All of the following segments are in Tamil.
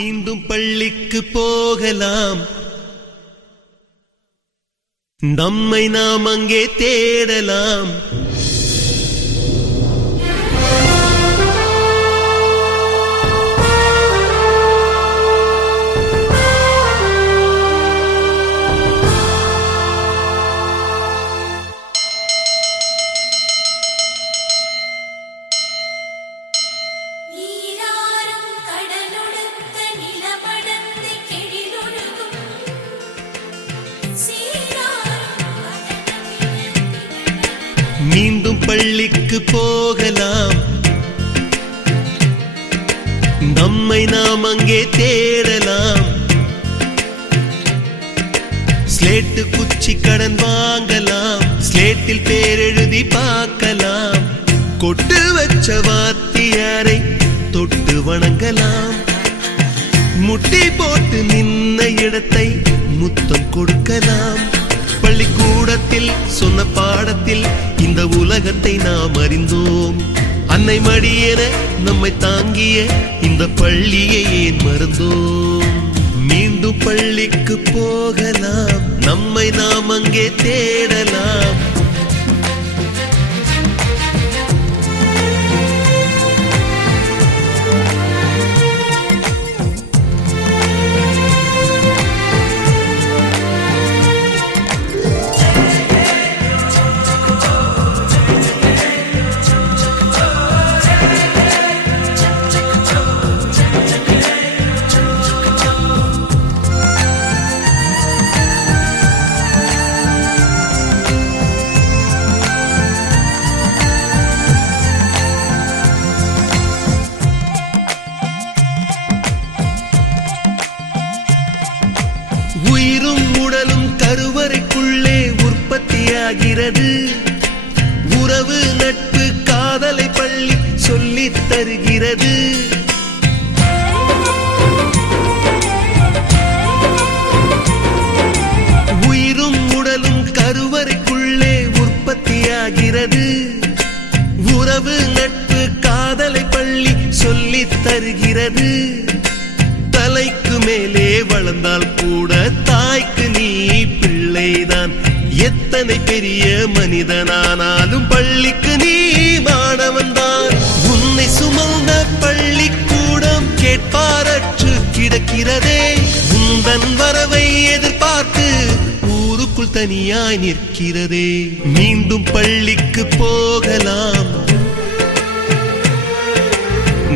மீண்டும் பள்ளிக்கு போகலாம், நம்மை நாம் அங்கே தேடலாம். மீண்டும் பள்ளிக்கு போகலாம், நம்மை நாம் அங்கே தேடலாம். ஸ்லேட்டு குச்சி கடன் வாங்கலாம், ஸ்லேட்டில் பேர் எழுதி பார்க்கலாம். கொட்டு வச்ச வாத்தியாரை தொட்டு வணங்கலாம், முட்டி போட்டு நின்ன இடத்தை முத்தம் கொடுக்கலாம். பள்ளிக்கூடத்தில் சொன்ன பாடத்தில் இந்த உலகத்தை நாம் அறிந்தோம். அன்னை மடியென நம்மை தாங்கிய இந்த பள்ளியை ஏன் மறந்தோம்? மீண்டும் பள்ளிக்கு போகலாம், நம்மை நாம் அங்கே தேடலாம். உயிரும் உடலும் கருவறைக்குள்ளே உற்பத்தியாகிறது. உறவு நட்பு காதலை பள்ளி சொல்லித் தருகிறது. உயிரும் உடலும் கருவறைக்குள்ளே உற்பத்தியாகிறது. உறவு நட்பு காதலை பள்ளி சொல்லித் தருகிறது. தலைக்கு மேலே வளர்ந்தால் கூட தாய்க்கு நீ பிள்ளைதான். எத்தனை பெரிய மனிதனானாலும் பள்ளிக்கு நீ மாணவன்தான். உன்னை சுமந்த பள்ளிக்கூடம் கேட்பாரற்று கிடக்கிறதே. உந்தன் வரவை எதிர்பார்த்து ஊருக்குள் தனியாய் நிற்கிறதே. மீண்டும் பள்ளிக்கு போகலாம்,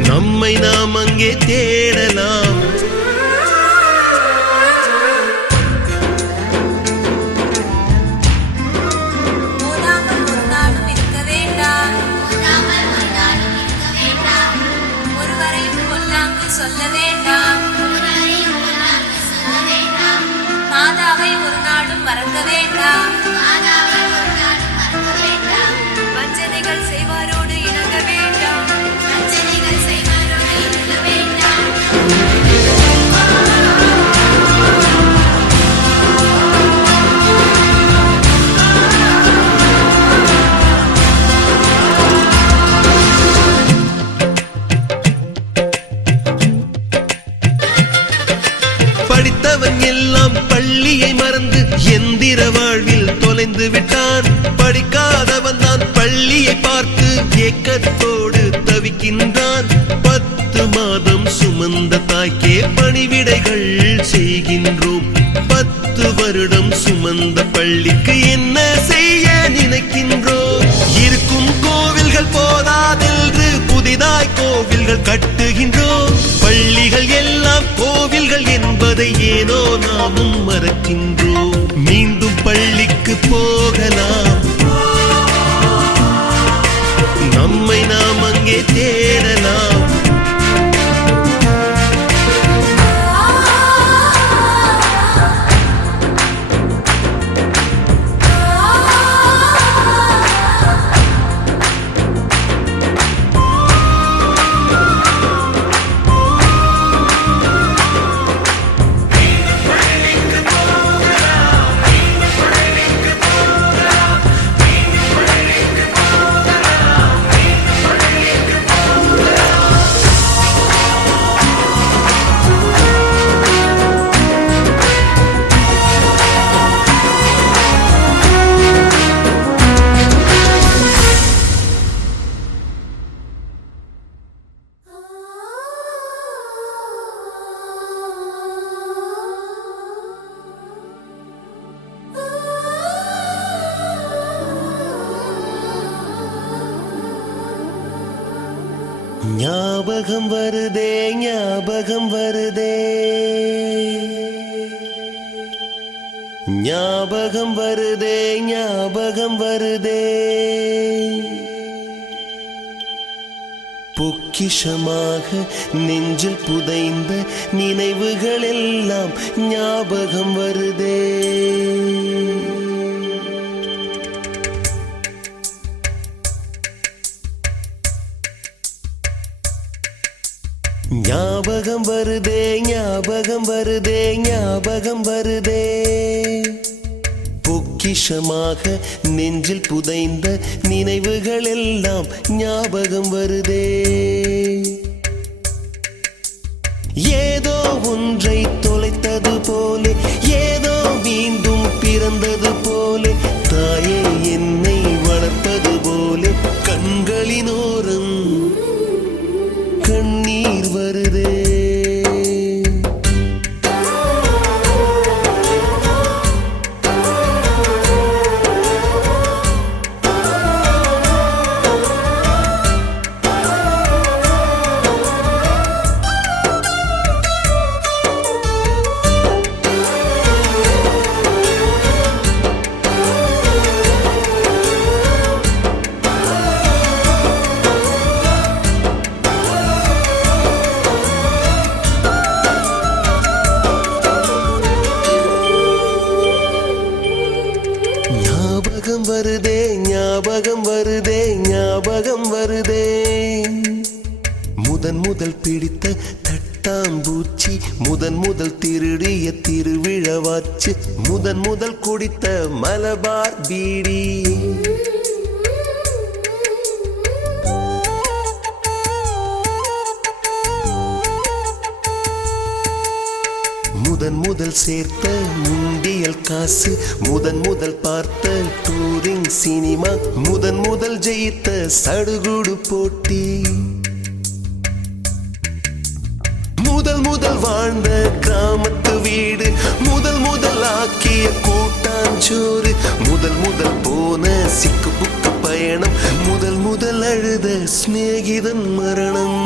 நம்மை நாம் அங்கே தேடலாம். சொல்ல வேண்டாம், மாதாவை ஒரு நாளும் மறக்க வேண்டாம். வஞ்சனைகள் செய்வாரோடு இணங்க வேண்டாம். படித்தவன் எல்லாம் பள்ளியை மறந்து எந்திர வாழ்வில் தொலைந்து விட்டான். படிக்காதவன் தான் பள்ளியை பார்த்து ஏக்கத்தோடு தவிக்கின்றான். 10 மாதம் சுமந்த தாய்க்கே பணிவிடைகள் செய்கின்றோம். 10 வருடம் சுமந்த பள்ளிக்கு என்ன செய்ய நினைக்கின்றோம்? இருக்கும் கோவில்கள் போதாதென்று புதிதாய் கோவில்கள் கட்டுகின்றோம். பள்ளிகள் எல்லாம் கோவில்கள் என்பதை ஏனோ நாமும் மறக்கின்றோம். மீண்டும் பள்ளிக்கு போகலாம், நம்மை நாம் அங்கே தேடலாம். ஞாபகம் வருதே ஞாபகம் வருதே ஞாபகம் வருதே ஞாபகம் வருதே பொக்கிஷமாக நெஞ்சில் புதைந்த நினைவுகள் எல்லாம் ஞாபகம் வருதே ஞாபகம் வருதே ஞாபகம் வருதே ஞாபகம் வருதே பொக்கிஷமாக நெஞ்சில் புதைந்த நினைவுகள் எல்லாம் ஞாபகம் வருதே ஏதோ ஒன்றை தொலைத்தது போலே ஏதோ மீண்டும் பிறந்தது போலே தாயே என்னை வளர்ப்பது போலே கண்களினோரம் கண்ணீர் வருதே ஞாபகம் வருதே ஞாபகம் வருதே ஞாபகம் வருதே முதன் முதல் பிடித்த தட்டாம்பூச்சி முதன் முதல் திருடிய திருவிழவாச்சு முதன் முதல் குடித்த மலபார் பீடி முதன் முதல் சேர்த்த முண்டியல் காசு முதன் முதல் பார்த்த டூரிங் சினிமா முதன் முதல் ஜெயித்த சடுகுடு போட்டி முதல் முதல் வாழ்ந்த கிராமத்து வீடு முதல் முதல் ஆக்கிய கூட்டாஞ்சோறு முதல் முதல் போன சிக்கு புக்கு பயணம் முதல் முதல் அழுத சிநேகிதன் மரணம்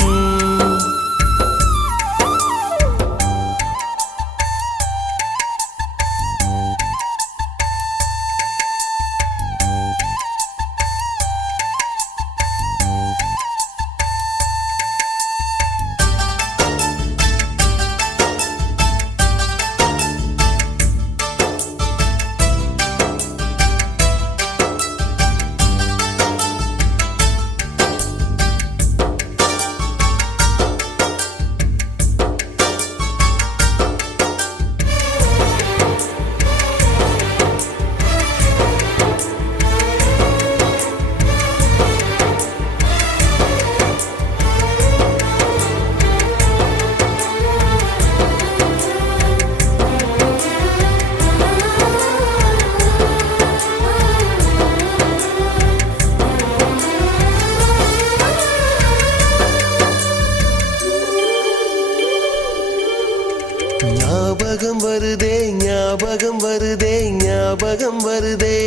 ஞாபகம் வருதே ஞாபகம் வருதே ஞாபகம் வருதே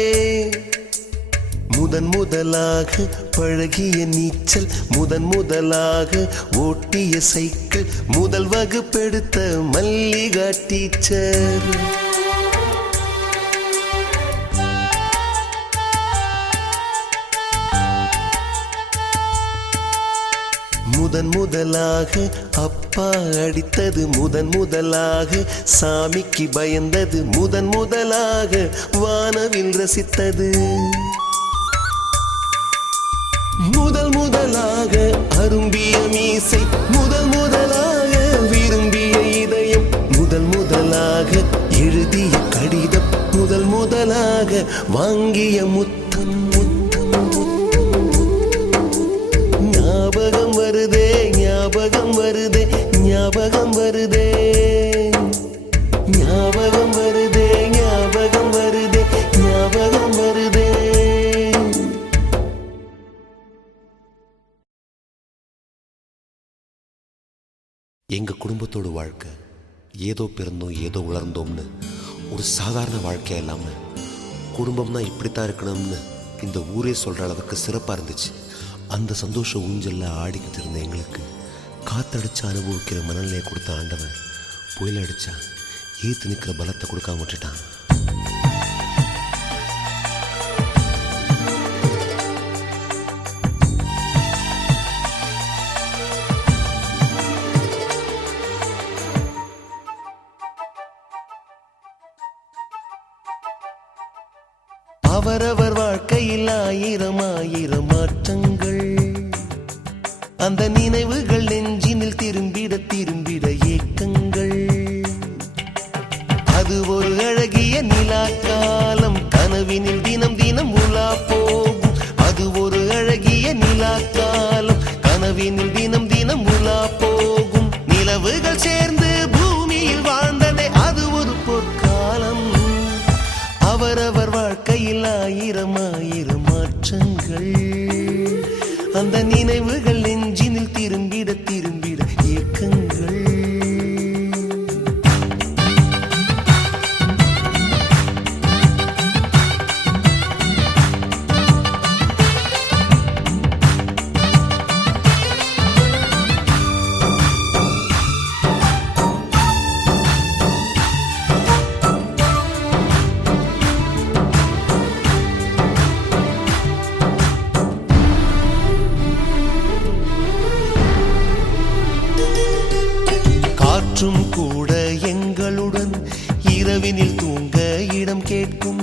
முதன் முதலாக பழகிய நீச்சல் முதன் முதலாக ஓட்டிய சைக்கிள் முதல் வகுப்பெடுத்த மல்லிகா டீச்சர் முதன் முதலாக அப்பா அடித்தது முதன் முதலாக சாமிக்கு பயந்தது முதன் முதலாக வானவில் ரசித்தது முதல் முதலாக அரும்பிய மீசை முதல் முதலாக விரும்பிய இதயம் முதல் முதலாக எழுதிய கடிதம் முதல் முதலாக வாங்கிய முத்தம் ஞாபகம் வருதே ஞாபகம் வருதே ஞாபகம் வருதே ஞாபகம் வருதே ஞாபகம் வருதே ஞாபகம் வருதே எங்க குடும்பத்தோட வாழ்க்கை ஏதோ பிறந்தோம் ஏதோ உலர்ந்தோம்னு ஒரு சாதாரண வாழ்க்கையா இல்லாம குடும்பம்னா இப்படித்தான் இருக்கணும்னு இந்த ஊரே சொல்ற அளவுக்கு சிறப்பா இருந்துச்சு. அந்த சந்தோஷ ஊஞ்சல்ல ஆடிக்கிட்டு இருந்த எங்களுக்கு காத்தடிச்சு அனுபவிக்கிற மனநிலையை கொடுத்த ஆண்டவன் புயல் அடிச்சா ஏத்து நிற்கிற பலத்தை கொடுக்காம விட்டுட்டான். அவரவர் வாழ்க்கையில் ஆயிரம் ஆயிரம் மாற்றங்கள், அந்த நினைவுகள் நெஞ்சினில் திரும்பிட திரும்பிட ஏக்கங்கள். அது ஒரு அழகிய நிலா காலம், கனவினில் தினம் தினம் உலா போகும். அது ஒரு அழகிய நிலா காலம், கனவினில் தினம் தினம் உலா போகும். நிலவுகள் சேர்ந்து பூமியில் வாழ்ந்ததே அது ஒரு பொற்காலம். அவரவர் வாழ்க்கையில் ஆயிரம் ஆயிரம் மாற்றங்கள், அந்த நினைவுகள் நெஞ்சினில் திரும்பிட திரும்பிட ஏக்கங்கள். கூட எங்களுடன் இரவினில் தூங்க இடம் கேட்கும்.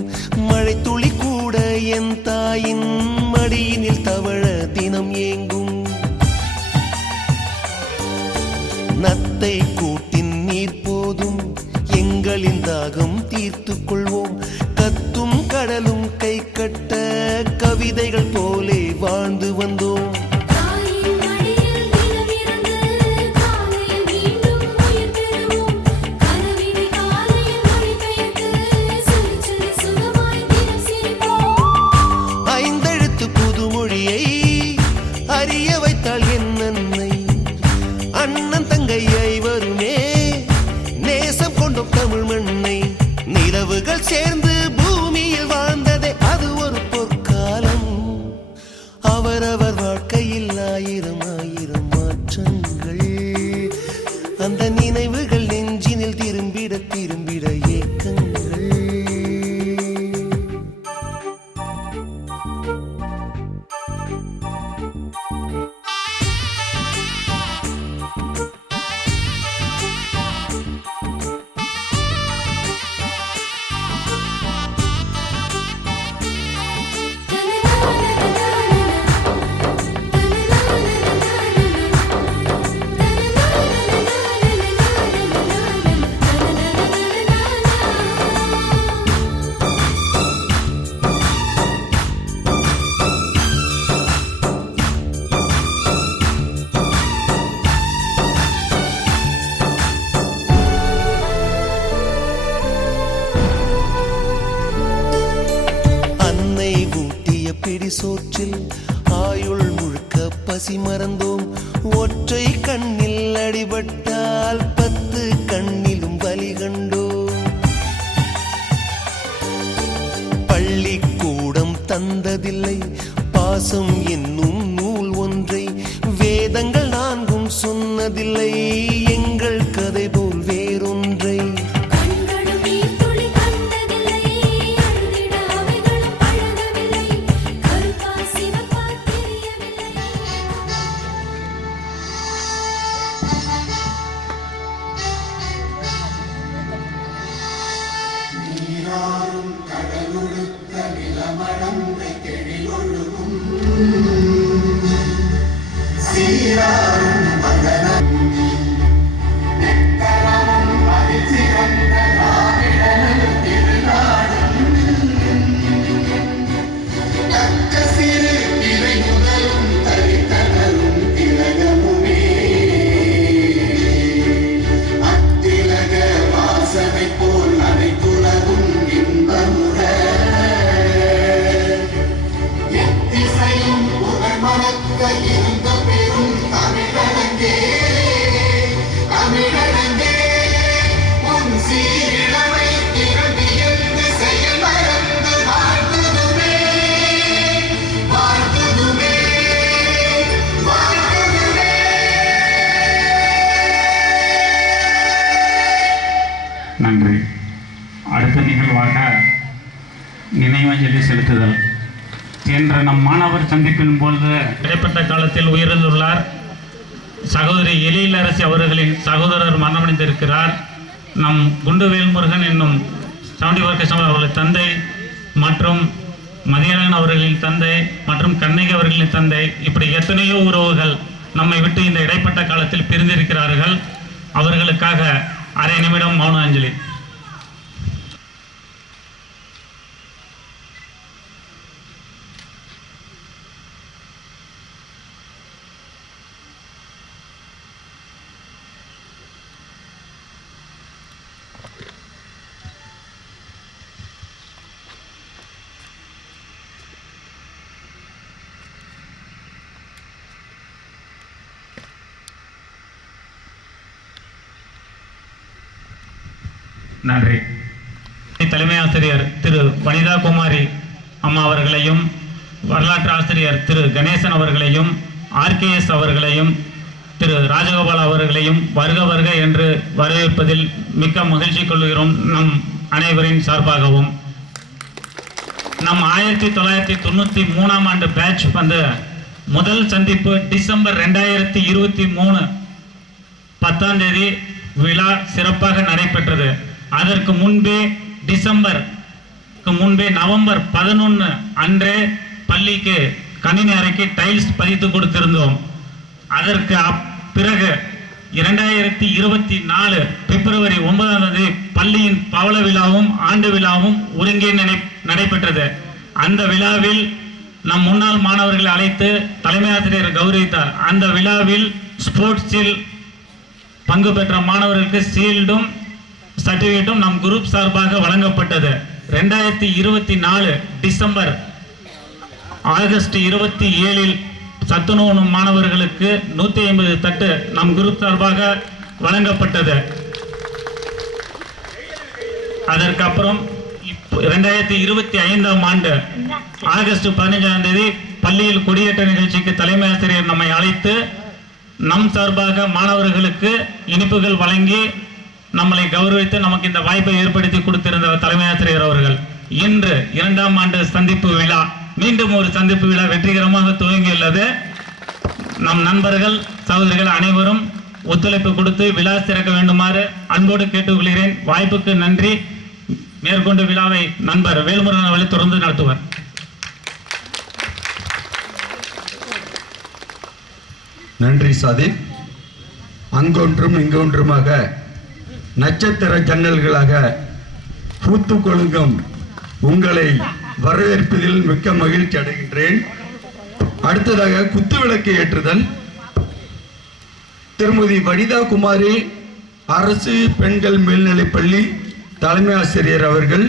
மழை துளி கூட என் தாயின் மடியினில் தவழ தினம் ஏங்கும். நத்தை கூட்டின் நீர் போதும், எங்களின் தாகம் தீர்த்து கொள்வோம். கத்தும் கடலும் கை கட்ட கவிதைகள் போலே வாழ்ந்து வந்தோம். அறிய வைத்தாள் என் அன்னை, அண்ணன் தங்கையை வருமே நேசம் கொண்டோம் தமிழ் மண்ணை. நிலவுகள் சேர்ந்து பூமியில் வாழ்ந்ததே அது ஒரு பொற்காலம். அவரவர் வாழ்க்கையில் ஆயிரம் ஆயிரம் மாற்றங்கள், அந்த நினைவுகள் நெஞ்சினில் திரும்பிட திரும்பிட ஏக்கங்கள். சோற்றில் ஆயுள் முழுக்க பசி மறந்தோம். ஒற்றை கண்ணில் அடிபட்டால் 10 கண்ணிலும் வலி கண்டோம். பள்ளிக்கூடம் தந்ததில்லை பாசம் என்னும் நூல் ஒன்றை, வேதங்கள் 4 சொன்னதில்லை எங்கள் கதை போல் வேறொன்றை. நினைவஞ்சலி செலுத்துதல் என்ற நம் மாணவர் சந்திப்பின் பொழுது இடைப்பட்ட காலத்தில் உயிரிழந்துள்ளார். சகோதரி எழிலரசி அவர்களின் சகோதரர் மரணமடைந்திருக்கிறார். நம் குண்டுவேல் முருகன் என்னும் 74 கிருஷ்ணன் அவர்களின் தந்தை மற்றும் மதியழகன் அவர்களின் தந்தை மற்றும் கண்ணகி அவர்களின் தந்தை, இப்படி எத்தனையோ உறவுகள் நம்மை விட்டு இந்த இடைப்பட்ட காலத்தில் பிரிந்திருக்கிறார்கள். அவர்களுக்காக அரை நிமிடம் மௌன அஞ்சலி. நன்றி. தலைமை ஆசிரியர் திரு வனிதா குமாரி அம்மா அவர்களையும், வரலாற்று ஆசிரியர் திரு கணேசன் அவர்களையும், ஆர்கேஎஸ் அவர்களையும், திரு ராஜகோபால் அவர்களையும் வருக வருக என்று வரவேற்பதில் மிக்க மகிழ்ச்சி கொள்கிறோம். நம் அனைவரின் சார்பாகவும் நம் 1993ஆம் ஆண்டு பேட்ச் வந்து முதல் சந்திப்பு டிசம்பர் 2023 10ஆம் தேதி விழா சிறப்பாக நடைபெற்றது. அதற்கு முன்பே நவம்பர் 11 அன்றே பள்ளிக்கு கணினி அறைக்கு டைல்ஸ் பதித்து கொடுத்திருந்தோம். அதற்கு பிறகு 2024 பிப்ரவரி 9ஆம் தேதி பள்ளியின் பவள விழாவும் ஆண்டு விழாவும் ஒருங்கே நடைபெற்றது. அந்த விழாவில் நம் முன்னாள் மாணவர்களை அழைத்து தலைமை ஆசிரியர் கௌரவித்தார். அந்த விழாவில் ஸ்போர்ட்ஸில் பங்கு பெற்ற மாணவர்களுக்கு சீல்டும் சர்டிபிகேட்டும் நம் குரூப் சார்பாக வழங்கப்பட்டது. 2024 டிசம்பர் ஆகஸ்ட் 27 சத்துணவு மாணவர்களுக்கு 150 தட்டு நம் குரூப் சார்பாக வழங்கப்பட்டது. அதற்கப்புறம் 2025ஆம் ஆண்டு ஆகஸ்ட் 15ஆம் தேதி பள்ளியில் கொடியேற்ற நிகழ்ச்சிக்கு தலைமை ஆசிரியர் நம்மை அழைத்து நம் சார்பாக மாணவர்களுக்கு இனிப்புகள் வழங்கி நம்மளை கௌரவித்து நமக்கு இந்த வாய்ப்பை ஏற்படுத்தி கொடுத்திருந்த தலைமை ஆசிரியர் அவர்கள். இன்று 2ஆம் ஆண்டு சந்திப்பு விழா, மீண்டும் ஒரு சந்திப்பு விழா வெற்றிகரமாக துவங்கியுள்ளது. நம் நண்பர்கள் சகோதரிகள் அனைவரும் ஒத்துழைப்பு கொடுத்து விழா சிறக்க வேண்டுமாறு அன்போடு கேட்டுக்கொள்கிறேன். வாய்ப்புக்கு நன்றி. மேற்கொண்டு விழாவை நண்பர் வேல்முருகன் அவர்கள் தொடர்ந்து நடத்துவார். நன்றி சாதிக். அங்கொன்றும் இங்கொன்றுமாக நட்சத்திர ஜன்னல்களாக பூத்து கொழுங்கும் உங்களை வரவேற்பதில் மிக்க மகிழ்ச்சி அடைகின்றேன். அடுத்ததாக குத்துவிளக்கு ஏற்றுதல். திருமதி வனிதா குமாரி, அரசு பெண்கள் மேல்நிலைப்பள்ளி தலைமை ஆசிரியர் அவர்கள்.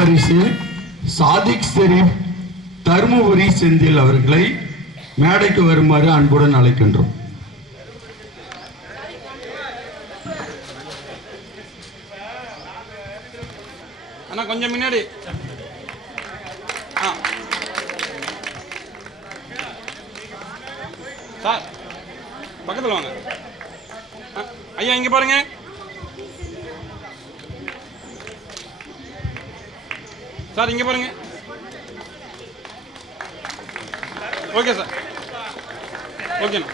பரிசு சாதிக் ஷெரீப் தருமபுரி செந்தில் அவர்களை மேடைக்கு வருமாறு அன்புடன் அழைக்கின்றோம். அண்ணா கொஞ்சம் முன்னாடி. சார் பக்கத்தில் வாங்க. ஐயா இங்கே பாருங்க. சார் இங்கே பாருங்க. ஓகே சார், ஓகேண்ணா.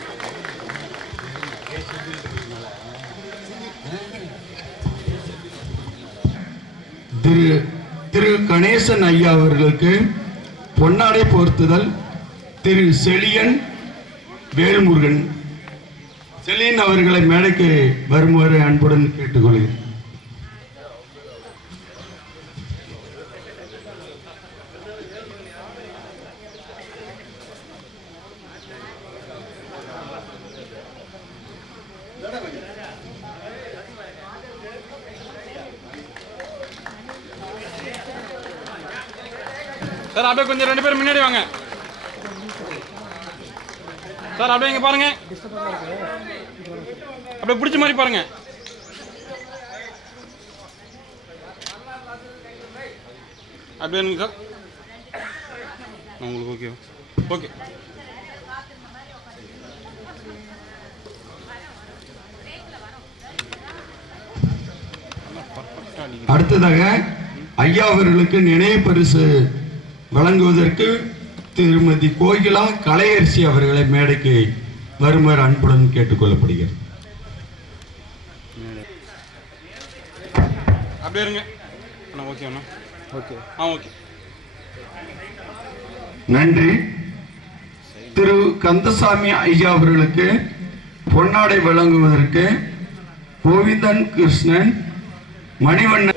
திரு கணேசன் ஐயா அவர்களுக்கு பொன்னாடை போர்த்துதல் திரு செழியன் வேல்முருகன் செழியன் அவர்களை மேடைக்கு வருமாறு அன்புடன் கேட்டுக்கொள்கிறேன். சார் அப்படியே கொஞ்சம் 2 பேர் முன்னாடி வாங்க. சார் அப்படியே இங்க பாருங்க, அப்படியே பிடிச்ச மாதிரி பாருங்க. அப்படியே சார் உங்களுக்கு ஓகே ஓகே. அடுத்ததாக ஐயா அவர்களுக்கு நினைவு பரிசு வழங்குவதற்கு திருமதி கோகிலா கலையரசி அவர்களை மேடைக்கு வருமாறு அன்புடன் கேட்டுக்கொள்ளப்படுகிறது. அப்படியே இருங்க. Okay okay okay. நன்றி. திரு கந்தசாமி ஐயா அவர்களுக்கு பொன்னாடை வழங்குவதற்கு கோவிந்தன் கிருஷ்ணன் மணிவண்ணன்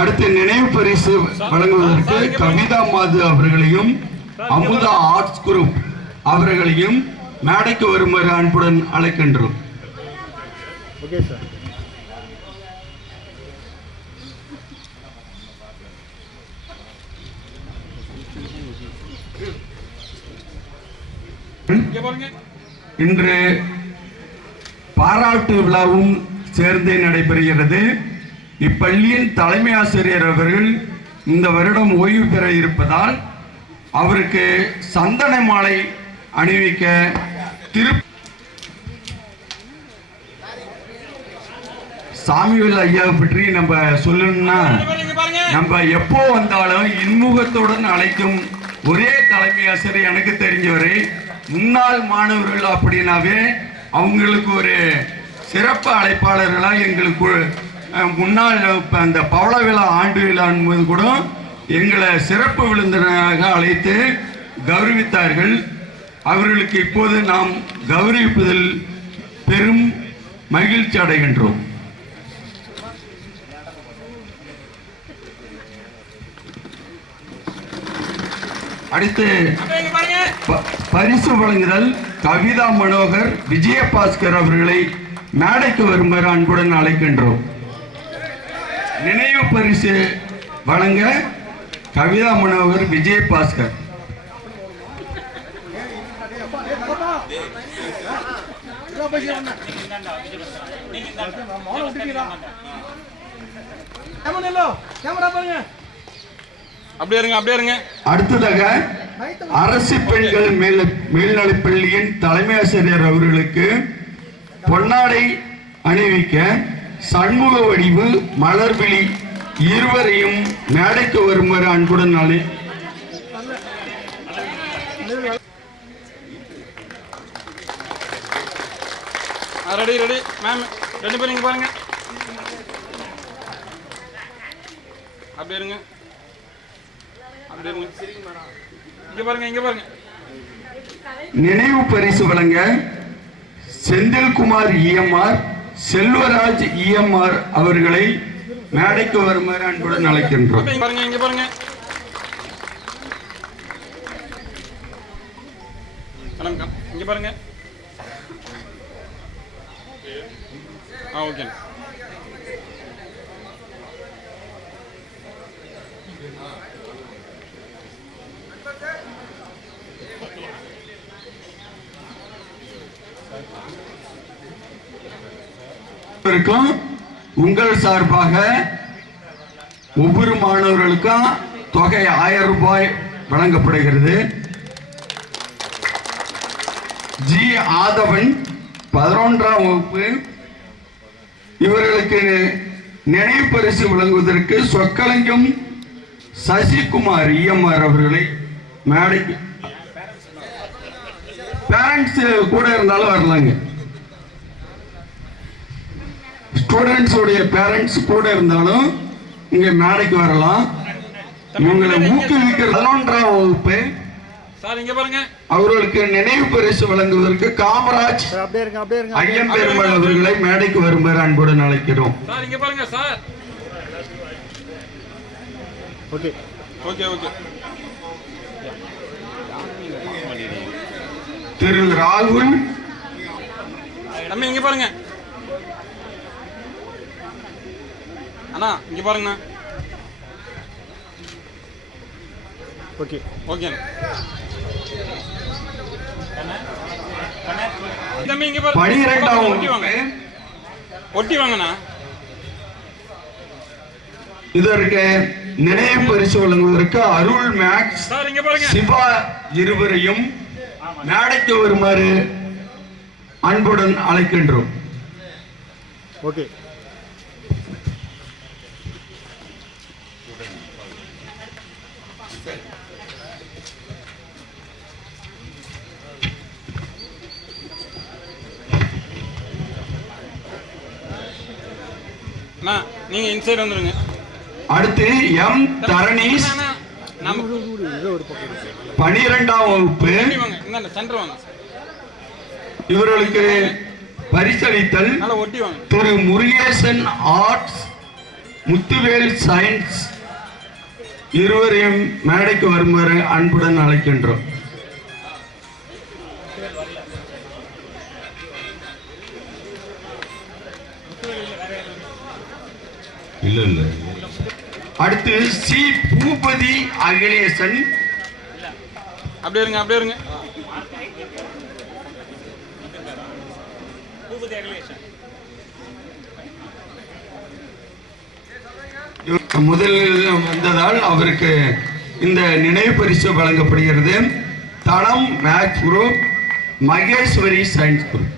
அடுத்து நினைவு பரிசு வழங்குவதற்கு கவிதா மாது அவர்களையும் அமுதா ஆர்ட்ஸ் குரூப் அவர்களையும் மேடைக்கு வருமாறு அன்புடன் அழைக்கின்றோம். இன்று பாராட்டு விழாவும் சேர்ந்தே நடைபெறுகிறது. இப்பள்ளியின் தலைமை ஆசிரியர் அவர்கள் இந்த வருடம் ஓய்வு பெற இருப்பதால் அவருக்கு சந்தன மாலை அணிவிக்க சாமிவேல் ஐயாவை பற்றி நம்ம சொல்லணும்னா, நம்ம எப்போ வந்தாலும் இன்முகத்துடன் அழைக்கும் ஒரே தலைமை ஆசிரியர் எனக்கு தெரிஞ்சவரை முன்னாள் மாணவர்கள் அப்படின்னாவே அவங்களுக்கு ஒரு சிறப்பு அழைப்பாளர்களா எங்களுக்கு முன்னாள் அந்த பவள விழா ஆண்டு விழான் போது கூட எங்களை சிறப்பு விருந்தினராக அழைத்து கௌரவித்தார்கள். அவர்களுக்கு இப்போது நாம் கௌரவிப்பதில் பெரும் மகிழ்ச்சி அடைகின்றோம். அடுத்து பரிசு வழங்குதல் கவிதா மனோகர் விஜயபாஸ்கர் அவர்களை மேடைக்கு வருமாறு அன்புடன் அழைக்கின்றோம். நினைவு பரிசு வழங்க கவிதா மனோகர் விஜயபாஸ்கர். அடுத்ததாக அரசு பெண்கள் மேல்நிலைப்பள்ளியின் தலைமை ஆசிரியர் அவர்களுக்கு பொன்னாடை அணிவிக்க சண்முக வடிவு மலர்விழி இருவரையும் மேடைக்கு வருமாறு அன்புடன் ரெடி ரெடி மேம் 2 பேரும் இங்க பாருங்க. அப்படியே இருங்க, அப்படியே இருங்க. இங்க பாருங்க, இங்க பாருங்க. நினைவு பரிசு வழங்க செந்தில்குமார் இஎம்ஆர் செல்வராஜ் இஎம்ஆர் அவர்களை மேடைக்கு வருமாறு அன்புடன் அழைக்கின்றோம். பாருங்க, இங்க பாருங்க. இங்க பாருங்க. ஓகே. உங்கள் சார்பாக ஒவ்வொரு மாணவர்களுக்கும் தொகை 1000 ரூபாய் வழங்கப்படுகிறது. ஜி ஆதவன் 11ஆம் வகுப்பு. இவர்களுக்கு நினைவு பரிசு வழங்குவதற்கு சொக்கலிங்கம் சசிகுமார் இஎம்ஆர் அவர்களை மேடைக்கு பேரண்ட்ஸ் கூட இருந்தாலும் வரலாங்க. ஸ்டூடெண்ட்ஸ் உடைய பேரண்ட்ஸ் கூட இருந்தாலும் இங்க மேடைக்கு வரலாம். இவங்களை ஊக்குவிக்கிற 11ஆம் வகுப்பு சார் இங்க பாருங்க. அவர்களுக்கு நினைவு பரிசு வழங்குவதற்கு காமராஜ் ஐயம் பெருமாள் அவர்களை மேடைக்கு வருமாறு அன்புடன் அழைக்கிறோம். சார் இங்க பாருங்க சார். Okay okay okay. திரு ராகுல் தம்பி இங்க பாருங்க. அண்ணா இங்க பாருங்கண்ணா. ஓகே ஓகே தம்பி இங்க பாருங்க. 12ஆம் வகுப்பு ஒட்டி வாங்கண்ணா. இதற்கு நினைவு பரிசு வழங்குவதற்கு அருள் மேக்ஸ் சார் இங்க பாருங்க. சிவா இருவரையும் மேடைக்கு வருமாறு அன்புடன் அழைக்கின்றோம். ஓகே அண்ணா நீங்க இன்சைட் வந்துருங்க. அடுத்து எம் தரணீஷ் நம்ம 12ஆம் வகுப்பு. வாங்க இந்த சென்டர் வாங்க. இவர்களுக்கு பரிசளித்தல் நல்லா ஒட்டி வாங்க. திரு முருகேசன் ஆர்ட்ஸ் முத்துவேல் சயின்ஸ் இருவரையும் மேடைக்கு வருமாறு அன்புடன் அழைக்கின்றோம். இல்ல இல்ல. அடுத்து சி பூபதி அகிலேசன். அப்படியே இருங்க அப்படியே இருங்க. முதலில் வந்ததால் அவருக்கு இந்த நினைவு பரிசு வழங்கப்படுகிறது. தடம் maths group, Maheswari science group.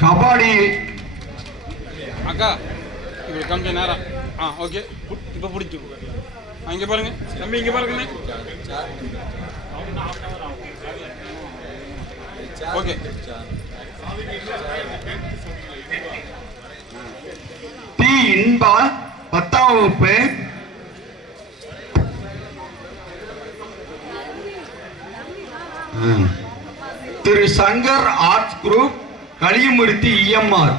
Kabaddi அக்கா இப்படி கொஞ்சம் நேரம். ஓகே இப்போ பிடிச்சி இங்கே பாருங்க தம்பி இங்கே பாருங்க. ஓகே டி இன்பா 10ஆம் வகுப்பு. திரு Shankar arts group, Kaliyamoorthy EMR.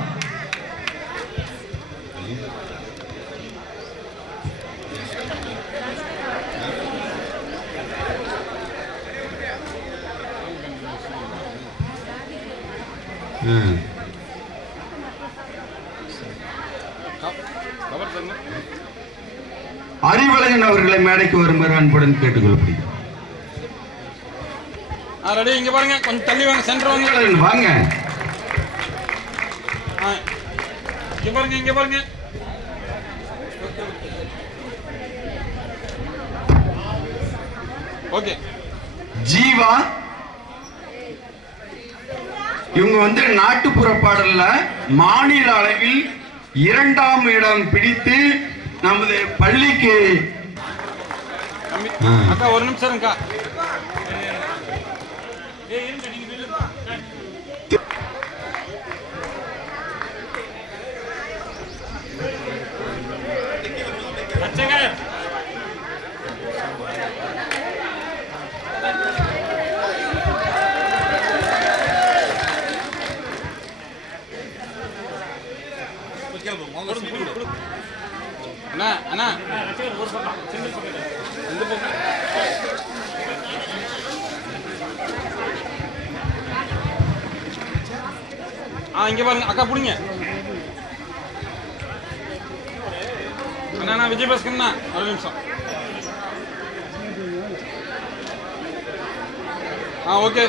Arivazhagan அவர்களை மேடைக்கு வருமாறு அன்புடன் கேட்டுக்கொள்ளப்படுகிறது. ரெடி இங்க பாருங்க. கொஞ்சம் தள்ளி வாங்க. சென்டர் வாங்க. வாங்க. இங்க பாருங்க இங்க பாருங்க. ஓகே ஜீவா இவங்க நாட்டுப்புற பாடல்ல மாநில அளவில் 2ஆம் இடம் பிடித்து நமது பள்ளிக்கு. அக்கா ஒரு நிமிஷம் இருக்கா. அண்ணா அண்ணா இங்க பாருங்க அக்கா பிடிங்க அண்ணா விஜயபாஸ்கர்ண்ணா ஒரு நிமிஷம் ஓகே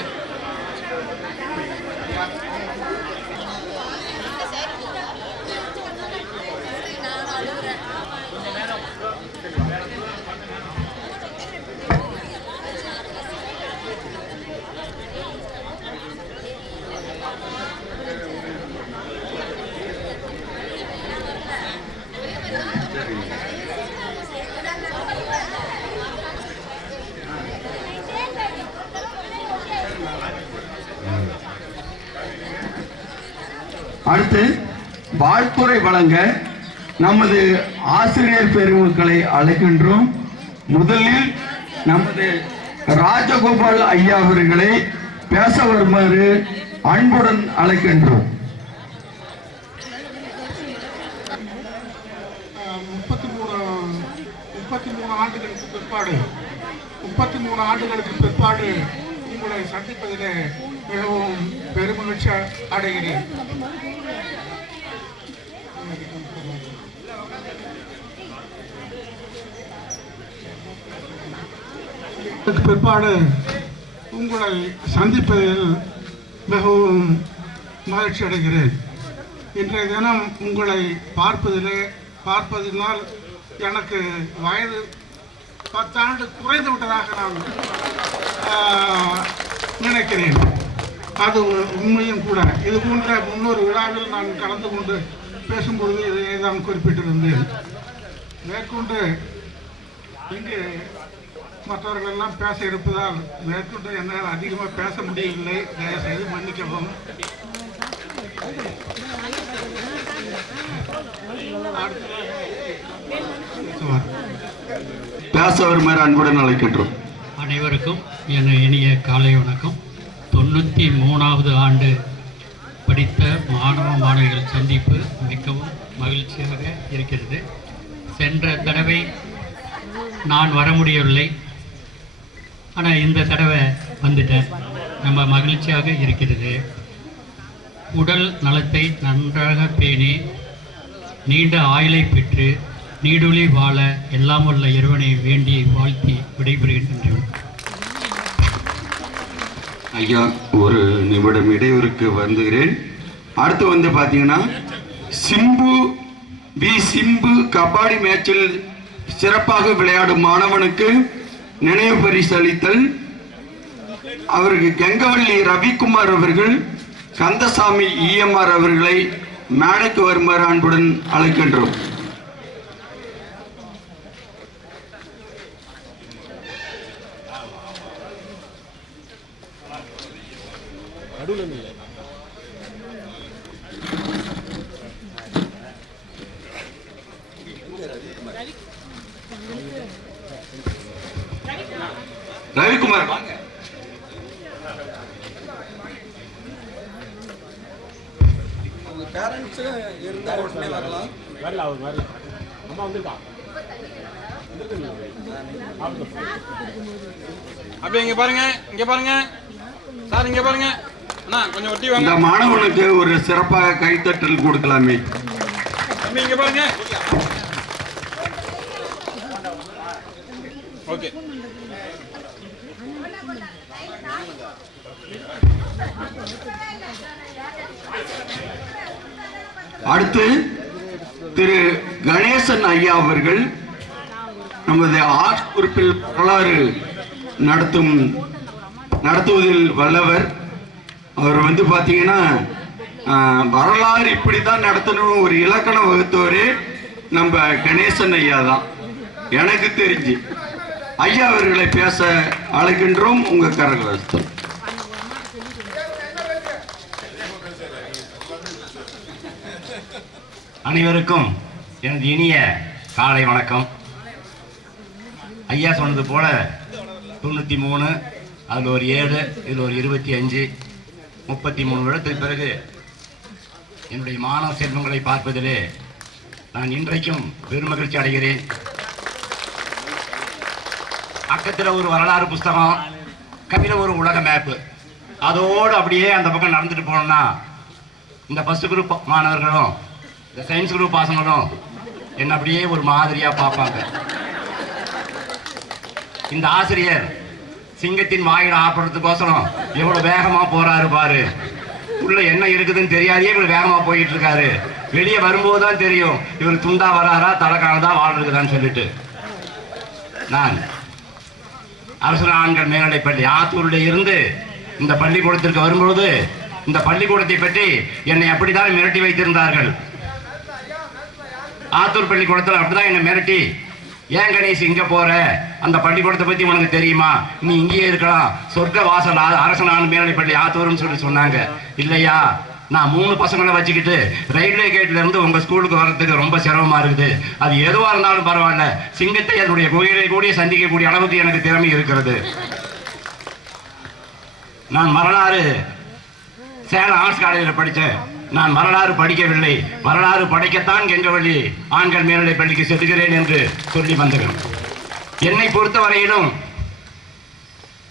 அடுத்து வாழ்த்துரை வழங்க நமது ஆசிரியர் பெருமக்களை அழைக்கின்றோம். முதலில் நமது ராஜகோபால் ஐயா அவர்களை பேச வருமாறு அன்புடன் அழைக்கின்றோம். 33 ஆண்டுகளுக்கு பிற்பாடு உங்களை சந்திப்பதிலே மிகவும் பெருமகிழ்ச்சி அடைகிறேன். பிற்பாடு உங்களை சந்திப்பதில் மிகவும் மகிழ்ச்சி அடைகிறேன். இன்றைய தினம் உங்களை பார்ப்பதினால் எனக்கு வயது 10 ஆண்டு குறைந்து விட்டதாக நான் நினைக்கிறேன். அது உண்மையும் கூட. இது போன்ற முன்னொரு விழாவில் நான் கலந்து கொண்டு பேசும்பொழுது இதை தான் குறிப்பிட்டிருந்தேன். மேற்கொண்டு இங்கு மற்றவர்கள் எல்லாம் பேச இருப்பதால் மேற்கொண்டு என்னால் அதிகமாக பேச முடியவில்லை. தயவுசெய்து மன்னிக்கவும். பேச வருமாறு அன்புடன் அழைக்கின்றோம். அனைவருக்கும் என் இனிய காலை வணக்கம். 93வது ஆண்டு படித்த மாணவ மாணவிகள் சந்திப்பு மிகவும் மகிழ்ச்சியாக இருக்கிறது. சென்ற தடவை நான் வர முடியவில்லை, ஆனால் இந்த தடவை வந்துட்டேன். நம்ம மகிழ்ச்சியாக இருக்கிறது. உடல் நலத்தை நன்றாக பேணி நீண்ட ஆயுளை பெற்று நீடுழி வாழ எல்லாம் உள்ள இறைவனை வேண்டி வாழ்த்தி விடைபெறுகின்றேன். ஐயா, ஒரு நிமிடம் இடையூறுக்கு வந்துகிறேன். அடுத்து வந்து பார்த்தீங்கன்னா சிம்பு கபாடி மேட்சில் சிறப்பாக விளையாடும் மாணவனுக்கு நினைவு பரிசு அளித்தல். அவருக்கு கெங்கவள்ளி ரவிக்குமார் அவர்கள் கந்தசாமி இஎம்ஆர் அவர்களை மேடைக்கு வருமாறு அன்புடன் அழைக்கின்றோம். ரவிக்குமார் வாங்க. அப்படியே இங்க பாருங்க சார், இங்க பாருங்க அண்ணா, கொஞ்சம் ஒட்டி வாங்க. இந்த மாணவனுக்கு ஒரு சிறப்பாக கைத்தட்டல் கொடுக்கலாமே. இங்க பாருங்க. ஓகே. அடுத்து திரு கணேசன் ஐயா அவர்கள் நமது ஆர்ட்ஸ் குரூப்பில் வரலாறு நடத்துவதில் வல்லவர். அவர் வந்து பார்த்தீங்கன்னா வரலாறு இப்படித்தான் நடத்தணும் ஒரு இலக்கணம் வகுத்தவரே நம்ம கணேசன் ஐயா தான் எனக்கு தெரிஞ்சு. ஐயா அவர்களை பேச அழைக்கின்றோம். உங்க கரகோஷம். அனைவருக்கும் எனது இனிய காலை வணக்கம். ஐயா சொன்னது போல 93, அதில் ஒரு 7, இதில் ஒரு 25, 33 வருடத்துக்கு பிறகு என்னுடைய மாணவ செல்வங்களை பார்ப்பதிலே நான் இன்றைக்கும் பெருமகிழ்ச்சி அடைகிறேன். பக்கத்தில் ஒரு வரலாறு புஸ்தகம், கையில் ஒரு உலக மேப்பு, அதோடு அப்படியே அந்த பக்கம் நடந்துட்டு போனோம்னா இந்த ஃபர்ஸ்ட் குரூப் மாணவர்களும் இந்த சயின்ஸ் குரூப் பசங்களும் என்ன அப்படியே ஒரு மாதிரியாக பார்ப்பாங்க. இந்த ஆசிரியர் சிங்கத்தின் வாயில் ஆப்படுறதுக்கோசரம் எவ்வளவு வேகமாக போறாரு பாரு, உள்ள என்ன இருக்குதுன்னு தெரியாதே இவர் வேகமாக போயிட்டு இருக்காரு. வெளியே வரும்போது தான் தெரியும் இவர் துண்டா வராரா தலைக்கானதா வாழ் இருக்குதான்னு சொல்லிட்டு. நான் அரசு ஆண்கள் மேல்நிலைப் பள்ளி ஆத்தூரில் இருந்து இந்த பள்ளிக்கூடத்திற்கு வரும்பொழுது இந்த பள்ளிக்கூடத்தை பற்றி என்னை அப்படித்தான் மிரட்டி வைத்திருந்தார்கள். ஆத்தூர் பள்ளிக்கூடத்தில் அப்படிதான் என்னை மிரட்டி, ஏன் கணேஷ் இங்க போற, அந்த பள்ளிக்கூடத்தை பத்தி உனக்கு தெரியுமா, நீ இங்கேயே இருக்கலாம், சொர்க்க வாசல் அரசு மேல்நிலைப் பள்ளி ஆத்தூர்னு சொன்னாங்க. இல்லையா, நான் 3 பசங்களை வச்சுக்கிட்டு ரயில்வே கேட்ல இருந்து உங்க ஸ்கூலுக்கு வர்றதுக்கு ரொம்ப சிரமமா இருக்குது. அது எதுவா இருந்தாலும் பரவாயில்ல, சிங்கத்தை அதனுடைய கோயிலை கூடிய சந்திக்கக்கூடிய அளவுக்கு எனக்கு திறமை இருக்கிறது. நான் வரலாறு சேலம் ஆர்ட்ஸ் காலேஜில் படித்தேன். நான் வரலாறு படிக்கவில்லை, வரலாறு படைக்கத்தான் கெங்கவள்ளி ஆண்கள் மேல்நிலைப் பள்ளிக்கு செல்கிறேன் என்று சொல்லி வந்தேன். என்னை பொறுத்தவரையிலும்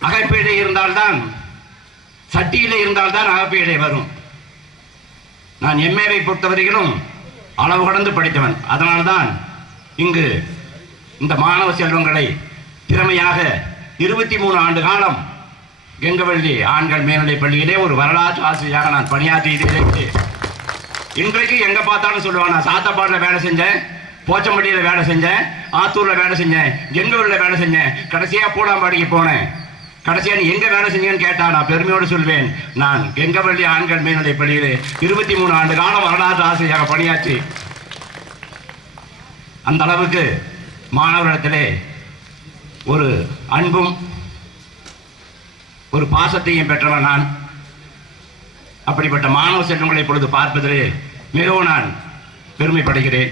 அகப்பீடை இருந்தால்தான், சட்டியிலே இருந்தால்தான் அகப்பீடை வரும். நான் எம்ஏவை பொறுத்தவரையிலும் அளவு கடந்து படித்தவன். அதனால்தான் இங்கு இந்த மாணவ செல்வங்களை திறமையாக 23 ஆண்டு காலம் கெங்கவள்ளி ஆண்கள் மேல்நிலைப் பள்ளியிலே ஒரு வரலாற்று ஆசிரியராக நான் பணியாற்றி இன்றைக்கு எங்க பார்த்தாலும் சொல்லுவான், நான் சாத்தப்பாடில் வேலை செஞ்சேன், போச்சம்பட்டியில் வேலை செஞ்சேன், ஆத்தூர்ல வேலை செஞ்சேன், கெங்கவள்ளியில் வேலை செஞ்சேன், கடைசியா பூலாம்பாடிக்கு போனேன். கடைசியா நீ எங்க வேலை செஞ்சேன்னு கேட்டா நான் பெருமையோடு சொல்வேன், நான் கெங்கவள்ளி ஆண்கள் மேல்நிலைப் பள்ளியிலே 23 ஆண்டு காலம் வரலாற்று ஆசிரியராக பணியாற்றி அந்த அளவுக்கு மாணவர்களிடத்திலே ஒரு அன்பும் ஒரு பாசத்தையும் பெற்றவன் நான். அப்படிப்பட்ட மாணவ செல்வங்களை பொழுது பார்ப்பதிலே மிகவும் நான் பெருமைப்படுகிறேன்.